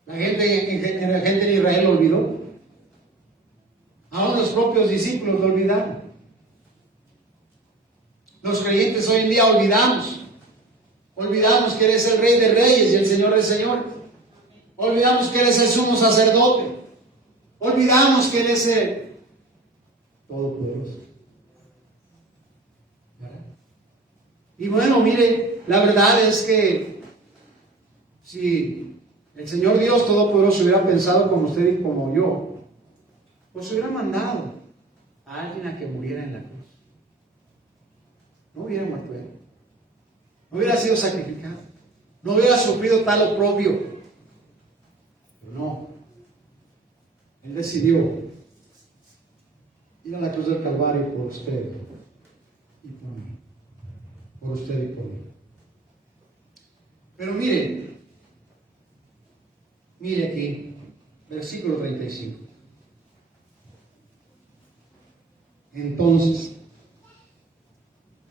La gente en Israel lo olvidó. Aún los propios discípulos lo olvidaron. Los creyentes hoy en día olvidamos que eres el Rey de Reyes y el Señor de Señores. Olvidamos que eres el sumo sacerdote. Olvidamos que eres el Todopoderoso. Y bueno, mire, la verdad es que si el Señor Dios Todopoderoso hubiera pensado como usted y como yo, pues hubiera mandado a alguien a que muriera en la cruz. No hubiera muerto él. No hubiera sido sacrificado. No hubiera sufrido tal oprobio. Pero no. Él decidió ir a la cruz del Calvario por usted y por mí. Por usted y por mí. Pero mire aquí, versículo 35.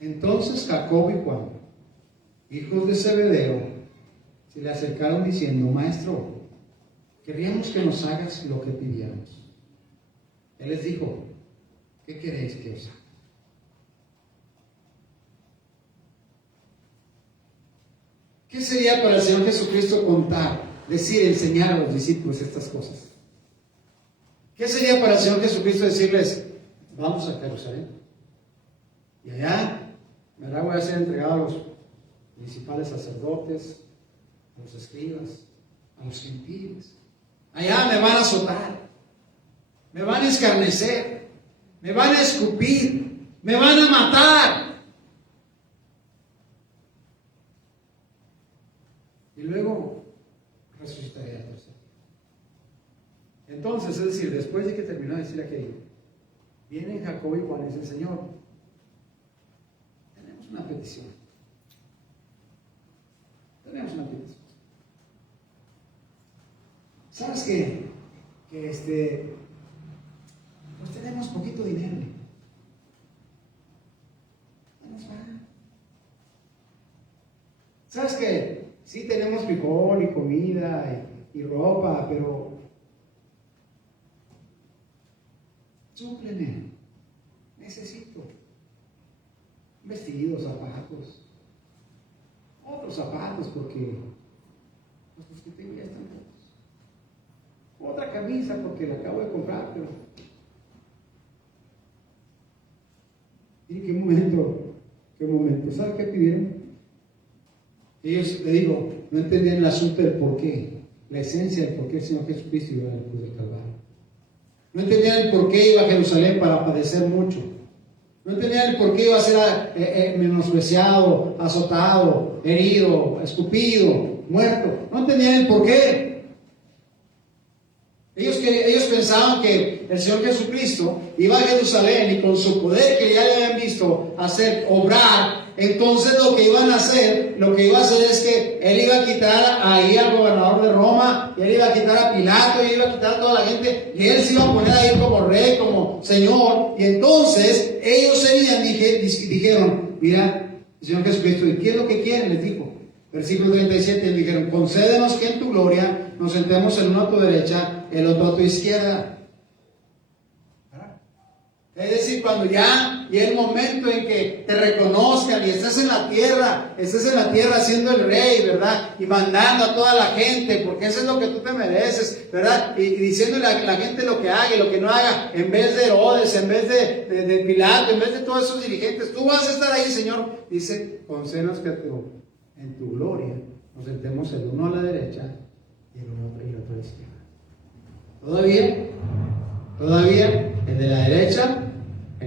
Entonces Jacob y Juan, hijos de Zebedeo, se le acercaron diciendo: Maestro, queríamos que nos hagas lo que pidiéramos. Él les dijo: ¿qué queréis que os haga? ¿Qué sería para el Señor Jesucristo contar, decir, enseñar a los discípulos estas cosas? ¿Qué sería para el Señor Jesucristo decirles: vamos a Jerusalén? Y allá, ¿verdad?, voy a ser entregado a los principales sacerdotes, a los escribas, a los gentiles. Allá me van a azotar, me van a escarnecer, me van a escupir, me van a matar. Y luego resucitaré al tercer día. Entonces, es decir, después de que terminó de decir aquello, vienen Jacob y Juan y dicen: Señor, tenemos una petición. Tenemos una petición. ¿Sabes qué? Pues tenemos poquito dinero. No nos va. ¿Sabes qué? Sí tenemos frijol y comida y ropa, pero súpleme. Necesito vestidos, zapatos, otros zapatos, porque los que tengo ya están rotos. Otra camisa porque la acabo de comprar, pero ¿y qué momento? ¿Sabes qué pidieron? Ellos, te digo, no entendían el asunto del por qué, la esencia del por qué el Señor Jesucristo iba a la cruz del Calvario. No entendían el por qué iba a Jerusalén para padecer mucho. No entendían el por qué iba a ser menospreciado, azotado, herido, escupido, muerto. No entendían el por qué. Ellos pensaban que el Señor Jesucristo iba a Jerusalén y con su poder que ya le habían visto hacer, obrar, entonces lo que iba a hacer es que él iba a quitar ahí al gobernador de Roma, y él iba a quitar a Pilato, y él iba a quitar a toda la gente, y él se iba a poner ahí como rey, como señor. Y entonces ellos dijeron: mira, Señor Jesucristo, ¿y qué es lo que quieren? Les dijo, versículo 37, les dijeron: concédenos que en tu gloria nos sentemos el uno a tu derecha, el otro a tu izquierda. Es decir, cuando ya y el momento en que te reconozcan y estés en la tierra siendo el rey, ¿verdad? Y mandando a toda la gente, porque eso es lo que tú te mereces, ¿verdad? Y diciéndole a la gente lo que haga y lo que no haga, en vez de Herodes, en vez de Pilato, en vez de todos esos dirigentes, tú vas a estar ahí, Señor. Dice: concédenos que en tu gloria nos sentemos el uno a la derecha y el otro a la izquierda. Todavía, el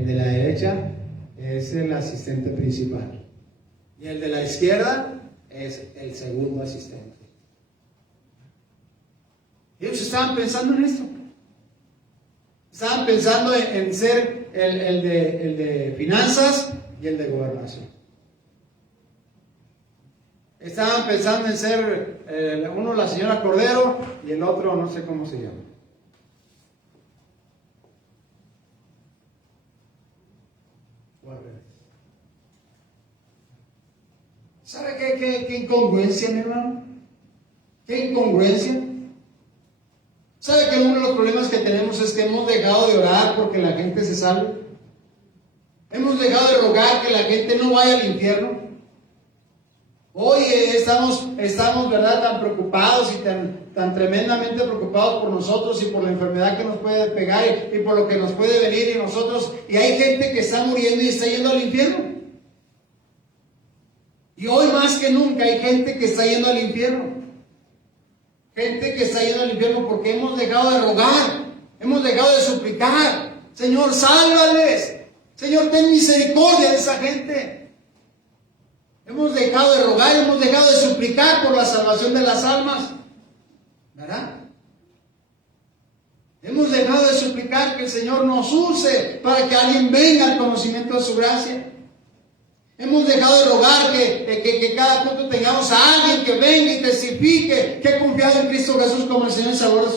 de la derecha es el asistente principal. Y el de la izquierda es el segundo asistente. Ellos estaban pensando en esto. Estaban pensando en ser el de finanzas y el de gobernación. Estaban pensando en ser uno la señora Cordero y el otro no sé cómo se llama. ¿Sabe qué incongruencia, mi hermano? ¿Qué incongruencia? ¿Sabe que uno de los problemas que tenemos es que hemos dejado de orar porque la gente se salve? Hemos dejado de rogar que la gente no vaya al infierno. Hoy estamos, ¿verdad?, tan preocupados y tan tremendamente preocupados por nosotros y por la enfermedad que nos puede pegar y por lo que nos puede venir y nosotros. Y hay gente que está muriendo y está yendo al infierno. Y hoy más que nunca hay gente que está yendo al infierno. Gente que está yendo al infierno porque hemos dejado de rogar, hemos dejado de suplicar. Señor, sálvales. Señor, ten misericordia de esa gente. Hemos dejado de rogar, hemos dejado de suplicar por la salvación de las almas. ¿Verdad? Hemos dejado de suplicar que el Señor nos use para que alguien venga al conocimiento de su gracia. Hemos dejado de rogar que cada culto tengamos a alguien que venga y testifique que ha confiado en Cristo Jesús como el Señor y Salvador.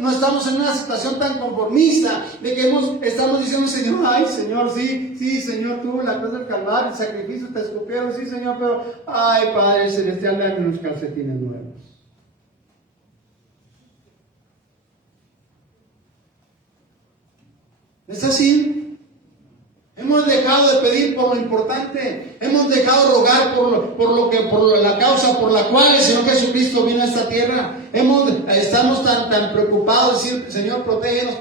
No estamos en una situación tan conformista de que estamos diciendo, Señor, ay Señor, sí, Señor, tú la cruz del Calvario, el sacrificio te escupieron, sí Señor, pero ay Padre Celestial, dame unos calcetines nuevos. ¿Es así? Hemos dejado de pedir por lo importante. Hemos dejado de rogar por la causa por la cual el Señor Jesucristo vino a esta tierra. Estamos tan preocupados de decir, Señor, protégenos.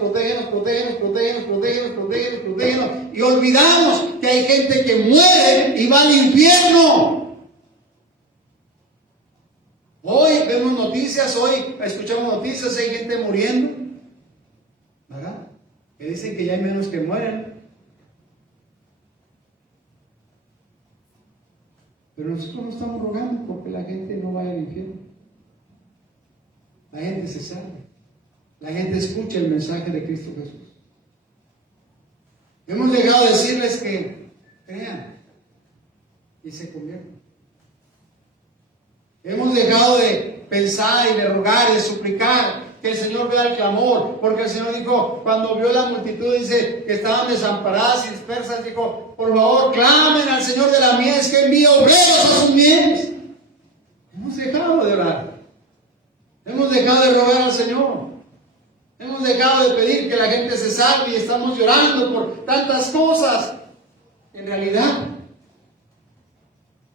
Y olvidamos que hay gente que muere y va al infierno. Hoy vemos noticias, hoy escuchamos noticias, hay gente muriendo, ¿verdad? Que dicen que ya hay menos que mueren. Pero nosotros no estamos rogando porque la gente no vaya al infierno. La gente se salve. La gente escucha el mensaje de Cristo Jesús. Hemos llegado a decirles que crean y se convierten. Hemos dejado de pensar y de rogar y de suplicar que el Señor vea el clamor, porque el Señor dijo, cuando vio la multitud, dice que estaban desamparadas y dispersas, dijo, por favor, clamen al Señor de la mies, que envíe obreros a sus mies. Hemos dejado de orar, hemos dejado de rogar al Señor, hemos dejado de pedir que la gente se salve y estamos llorando por tantas cosas. En realidad,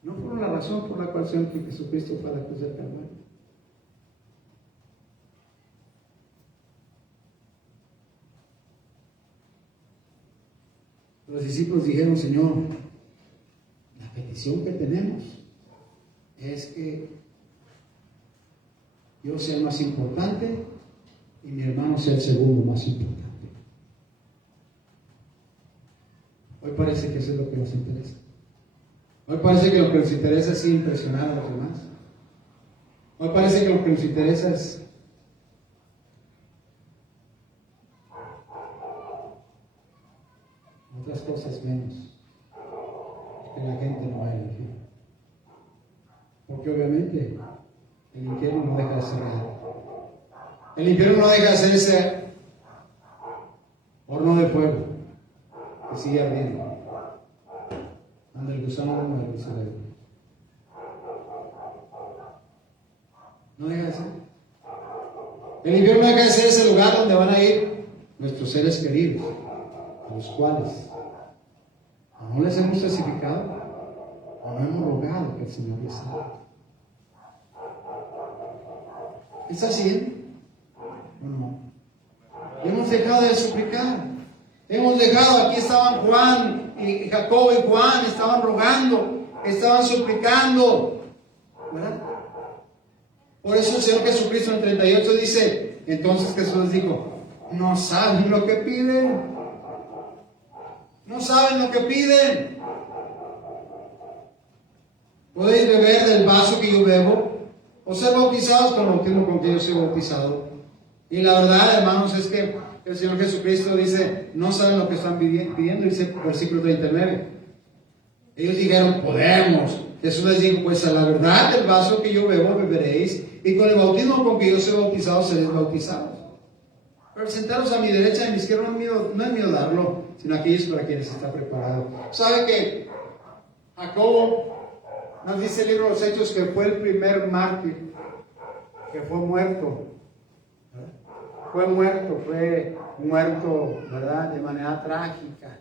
no fueron la razón por la cual el Señor Jesucristo fue a la cruz del Calvario. Los discípulos dijeron, Señor, la petición que tenemos es que yo sea el más importante y mi hermano sea el segundo más importante. Hoy parece que eso es lo que nos interesa. Hoy parece que lo que nos interesa es impresionar a los demás. Hoy parece que lo que nos interesa es otras cosas menos, que la gente no vaya al infierno. Porque obviamente el infierno no deja de ser real. El infierno no deja de ser ese horno de fuego que sigue ardiendo, donde el gusano no muere, dice la Biblia. No deja de ser. El infierno no deja de ser ese lugar donde van a ir nuestros seres queridos, a los cuales no les hemos testificado o no hemos rogado que el Señor les salve. ¿Es así? ¿O no? Hemos dejado de suplicar. Hemos dejado, aquí estaban Juan y Jacobo y Juan, estaban rogando, estaban suplicando, ¿verdad? Por eso el Señor Jesucristo en 38 dice, entonces Jesús dijo, no saben lo que piden. No saben lo que piden. Podéis beber del vaso que yo bebo, o ser bautizados con el bautismo con que yo soy bautizado. Y la verdad, hermanos, es que el Señor Jesucristo dice, no saben lo que están pidiendo, dice versículo 39. Ellos dijeron, podemos. Jesús les dijo, pues a la verdad del vaso que yo bebo beberéis, y con el bautismo con que yo soy bautizado seréis bautizados. Pero sentaros a mi derecha y a mi izquierda no es mío darlo, sino aquellos para quienes está preparado. ¿Sabe que Jacobo nos dice el libro de los Hechos que fue el primer mártir que fue muerto? Fue muerto, ¿verdad? De manera trágica.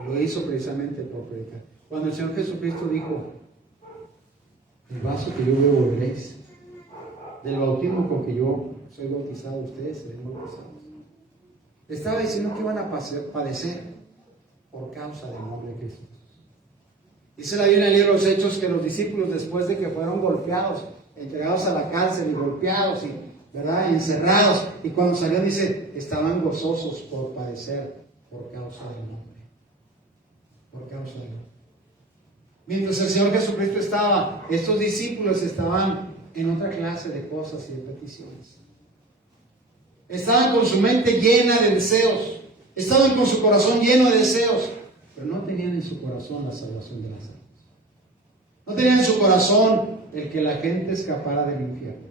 Y lo hizo precisamente por predicar. Cuando el Señor Jesucristo dijo, el vaso que yo bebo beberéis, del bautismo con que yo soy bautizado, ustedes serán bautizados. Estaba diciendo que iban a padecer por causa del nombre de Jesús. Dice la Biblia en el libro de los Hechos que los discípulos, después de que fueron golpeados, entregados a la cárcel y golpeados y, ¿verdad?, encerrados, y cuando salieron, dice, estaban gozosos por padecer por causa del nombre. Por causa del nombre. Mientras el Señor Jesucristo estaba, estos discípulos estaban en otra clase de cosas y de peticiones. Estaban con su mente llena de deseos, estaban con su corazón lleno de deseos, pero no tenían en su corazón la salvación de las almas. No tenía en su corazón el que la gente escapara del infierno.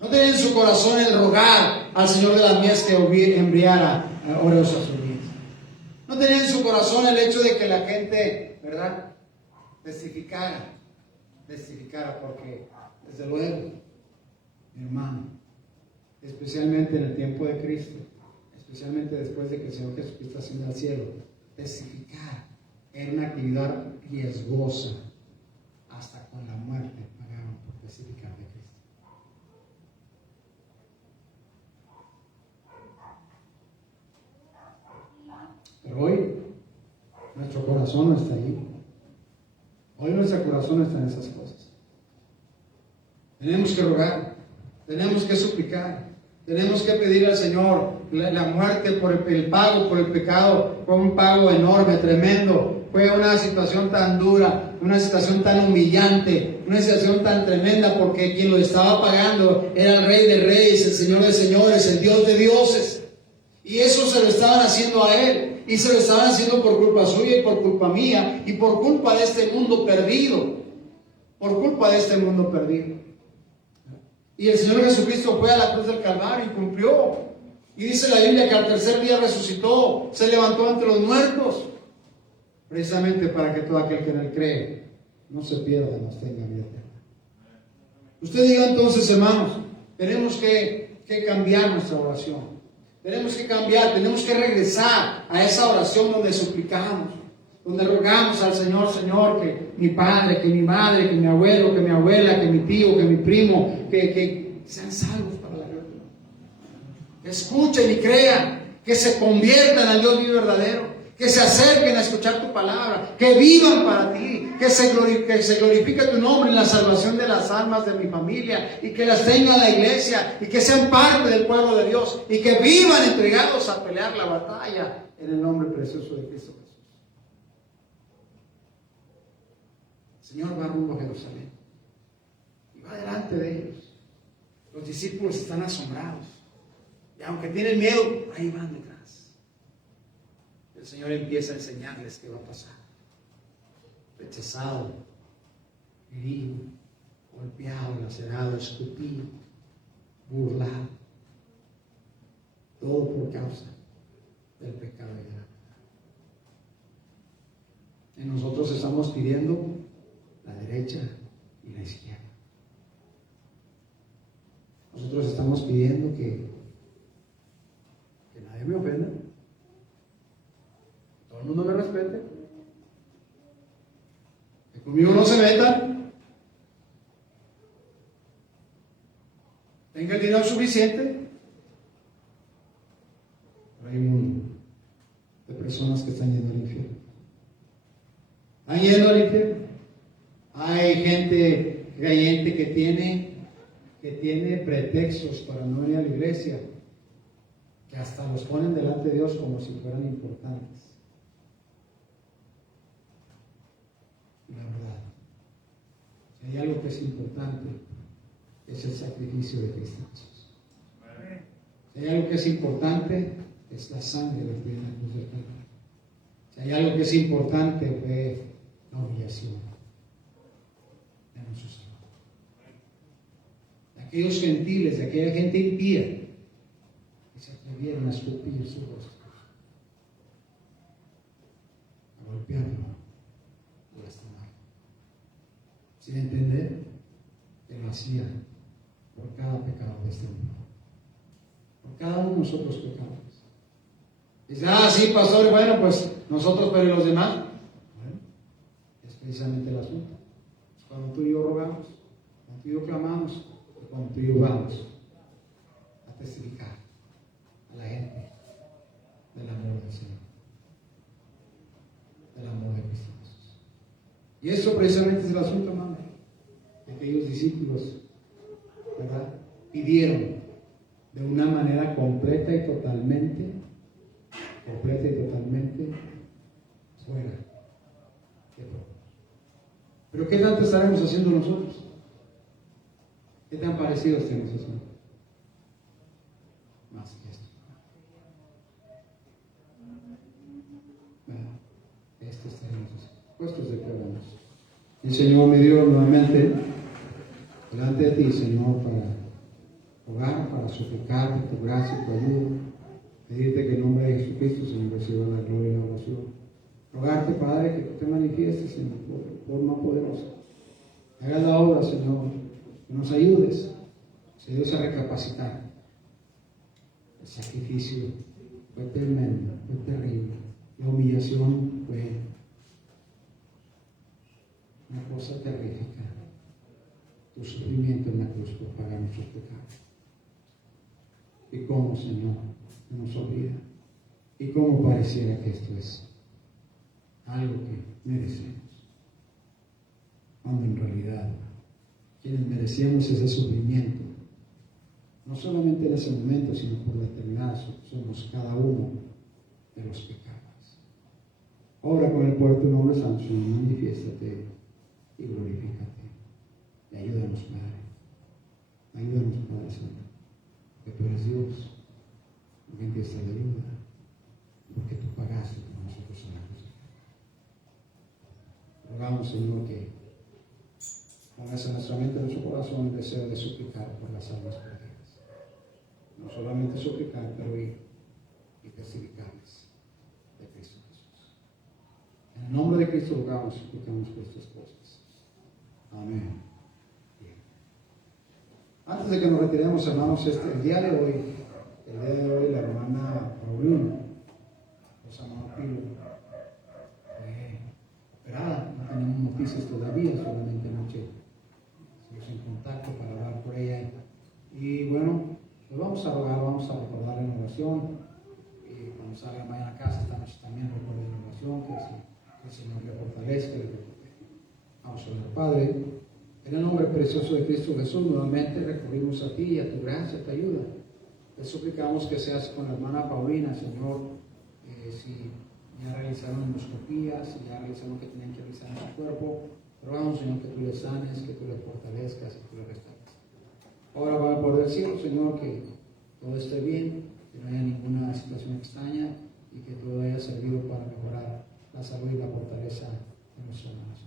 No tenía en su corazón el rogar al Señor de las mies que enviara óleos a sus vidas. No tenía en su corazón el hecho de que la gente, ¿verdad?, testificara, porque desde luego, mi hermano, especialmente en el tiempo de Cristo, especialmente después de que el Señor Jesucristo ascienda al cielo, testificar era una actividad riesgosa. Hasta con la muerte pagaron por testificar de Cristo. Pero hoy nuestro corazón no está ahí. Hoy nuestro corazón no está en esas cosas. Tenemos que rogar, tenemos que suplicar, tenemos que pedir al Señor la muerte por el pago por el pecado. Fue un pago enorme, tremendo. Fue una situación tan dura, una situación tan humillante, una situación tan tremenda, porque quien lo estaba pagando era el Rey de Reyes, el Señor de Señores, el Dios de dioses. Y eso se lo estaban haciendo a Él, y se lo estaban haciendo por culpa suya y por culpa mía, y por culpa de este mundo perdido, por culpa de este mundo perdido. Y el Señor Jesucristo fue a la cruz del Calvario y cumplió. Y dice la Biblia que al tercer día resucitó, se levantó entre los muertos, precisamente para que todo aquel que en Él cree no se pierda, mas tenga vida eterna. Usted diga entonces, hermanos, tenemos que cambiar nuestra oración. Tenemos que cambiar, tenemos que regresar a esa oración donde suplicamos, donde rogamos al Señor, Señor, que mi padre, que mi madre, que mi abuelo, que mi abuela, que mi tío, que mi primo, que sean salvos para la gloria. Que escuchen y crean, que se conviertan al Dios vivo y verdadero, que se acerquen a escuchar tu palabra, que vivan para ti, que se glorifique tu nombre en la salvación de las almas de mi familia, y que las tenga la iglesia, y que sean parte del pueblo de Dios, y que vivan entregados a pelear la batalla en el nombre precioso de Cristo Jesús. El Señor va rumbo a Jerusalén y va delante de ellos. Los discípulos están asombrados, y aunque tienen miedo, ahí van detrás. El Señor empieza a enseñarles qué va a pasar. Rechazado, herido, golpeado, lacerado, escupido, burlado. Todo por causa del pecado de la vida. Y nosotros estamos pidiendo la derecha y la izquierda. Nosotros estamos pidiendo que nadie me ofenda, todo el mundo me respete, que conmigo no se metan, tenga el dinero suficiente. Pero hay un mundo de personas que están yendo al infierno. ¿Están yendo al infierno? Hay gente creyente que tiene pretextos para no venir a la iglesia, que hasta los ponen delante de Dios como si fueran importantes. La verdad, si hay algo que es importante, es el sacrificio de Cristo Jesús. Si hay algo que es importante, es la sangre de la cruz del Calvario. Si hay algo que es importante, fue la humillación de nuestro Señor. De aquellos gentiles, de aquella gente impía, que se atrevieron a escupir su rostro, a golpearlo, a lastimarlo, sin entender que lo hacía por cada pecado de este mundo, por cada uno de nosotros pecamos. Dice, sí, pastor, bueno, pues nosotros, pero ¿y los demás? Bueno, es precisamente el asunto. Es cuando tú y yo rogamos, cuando tú y yo clamamos, y cuando tú y yo vamos a testificar a la gente del amor del Señor, del amor de Cristo Jesús. Y eso precisamente es el asunto, hermano, que aquellos discípulos, ¿verdad?, pidieron de una manera completa y totalmente fuera de todo. Pero ¿qué tanto estaremos haciendo nosotros? ¿Qué tan parecidos estamos haciendo? Más que esto. Esto estaremos haciendo. Puestos de que oramos. Y Señor, mi Dios, nuevamente, delante de ti, Señor, para rogar, para suplicarte tu gracia y tu ayuda. Pedirte que en nombre de Jesucristo, Señor, reciba la gloria y la oración. Rogarte, Padre, que tú te manifiestes en forma poderosa. Hagas la obra, Señor, que nos ayudes, Señor, a recapacitar. El sacrificio fue tremendo, fue terrible. La humillación fue una cosa terrífica. Tu sufrimiento en la cruz por pagar nuestros pecados. Y cómo, Señor, se nos olvida. Y cómo pareciera que esto es algo que merecemos. Cuando en realidad, quienes merecíamos ese sufrimiento, no solamente en ese momento, sino por la eternidad, somos cada uno de los pecados. Obra con el poder de tu nombre santo, Señor, manifiéstate y glorifícate. Y ayúdanos, Padre. Ayúdanos, Padre Santo. Que tú eres Dios. Porque en ti está la ayuda. Porque tú pagaste por nosotros en la cruz. Rogamos, Señor, que pongas en nuestra mente, en nuestro corazón, el deseo de suplicar por las almas perdidas. No solamente suplicar, pero ir y testificarles de Cristo Jesús. En el nombre de Cristo rogamos y suplicamos por estas cosas. Amén. Antes de que nos retiremos, hermanos, el día de hoy, la hermana Paulina, los hermanos Pilo, fue operada. No tenemos noticias todavía, solamente anoche estamos en contacto para hablar por ella. Y bueno, pues vamos a rogar, vamos a recordar en oración. Y cuando salga mañana a casa, esta noche también recuerden en oración, que el Señor le fortalezca. Vamos a orar, Padre. En el nombre precioso de Cristo Jesús, nuevamente recurrimos a ti y a tu gracia, a tu ayuda. Te suplicamos que seas con la hermana Paulina, Señor, si ya realizaron endoscopías, si ya realizaron lo que tenían que realizar en su cuerpo. Rogamos, Señor, que tú le sanes, que tú le fortalezcas, que tú le restaures. Ahora va al poder del cielo, Señor, que todo esté bien, que no haya ninguna situación extraña y que todo haya servido para mejorar la salud y la fortaleza de nuestros hermanos.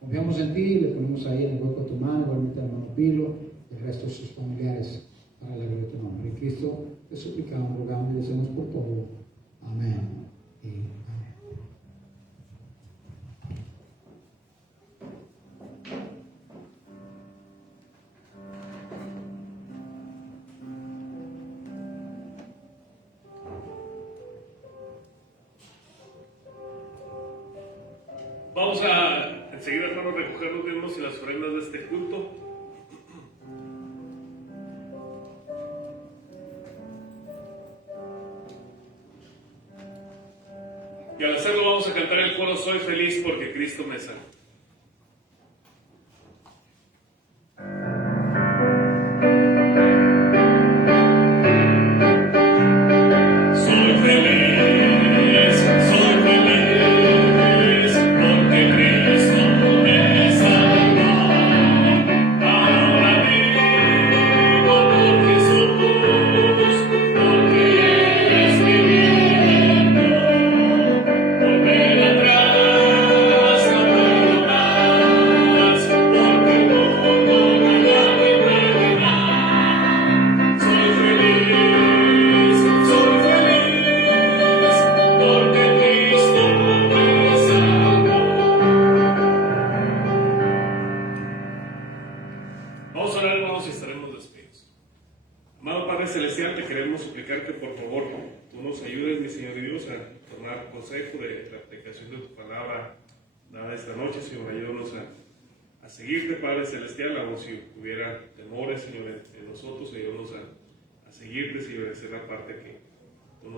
Confiamos en ti, le ponemos ahí en el hueco de tu mano, igualmente al hermano Pilo y el resto de sus familiares, para la gloria de tu nombre. En Cristo te suplicamos, rogamos y deseamos por todo. Amén y amén. Vamos a enseguida, hermanos, recoger los diezmos y las ofrendas de este culto. Y al hacerlo vamos a cantar el coro Soy feliz porque Cristo me sana.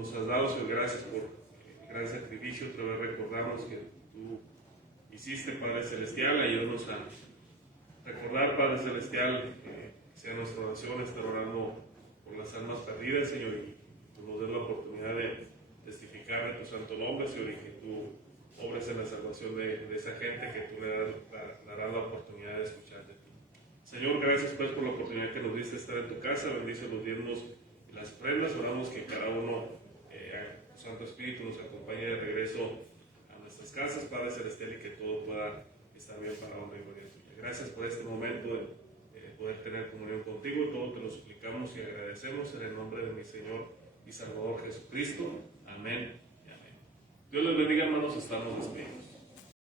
Nos has dado, Señor, gracias por el gran sacrificio. Otra vez recordamos que tú hiciste, Padre Celestial. Ayúdanos a recordar, Padre Celestial, que sea nuestra oración estar orando por las almas perdidas, Señor, y tú nos des la oportunidad de testificar de tu santo nombre, Señor, y que tú obres en la salvación de esa gente, que tú le darás la oportunidad de escuchar de ti. Señor, gracias pues por la oportunidad que nos diste de estar en tu casa. Bendice los diezmos y las ofrendas. Oramos que cada uno, Santo Espíritu, nos acompañe de regreso a nuestras casas, Padre Celestial, y que todo pueda está bien para honra y gloria tuya. Gracias por este momento de poder tener comunión contigo. Todo te lo suplicamos y agradecemos en el nombre de mi Señor y Salvador Jesucristo. Amén y amén. Dios les bendiga, hermanos. Estamos despedidos.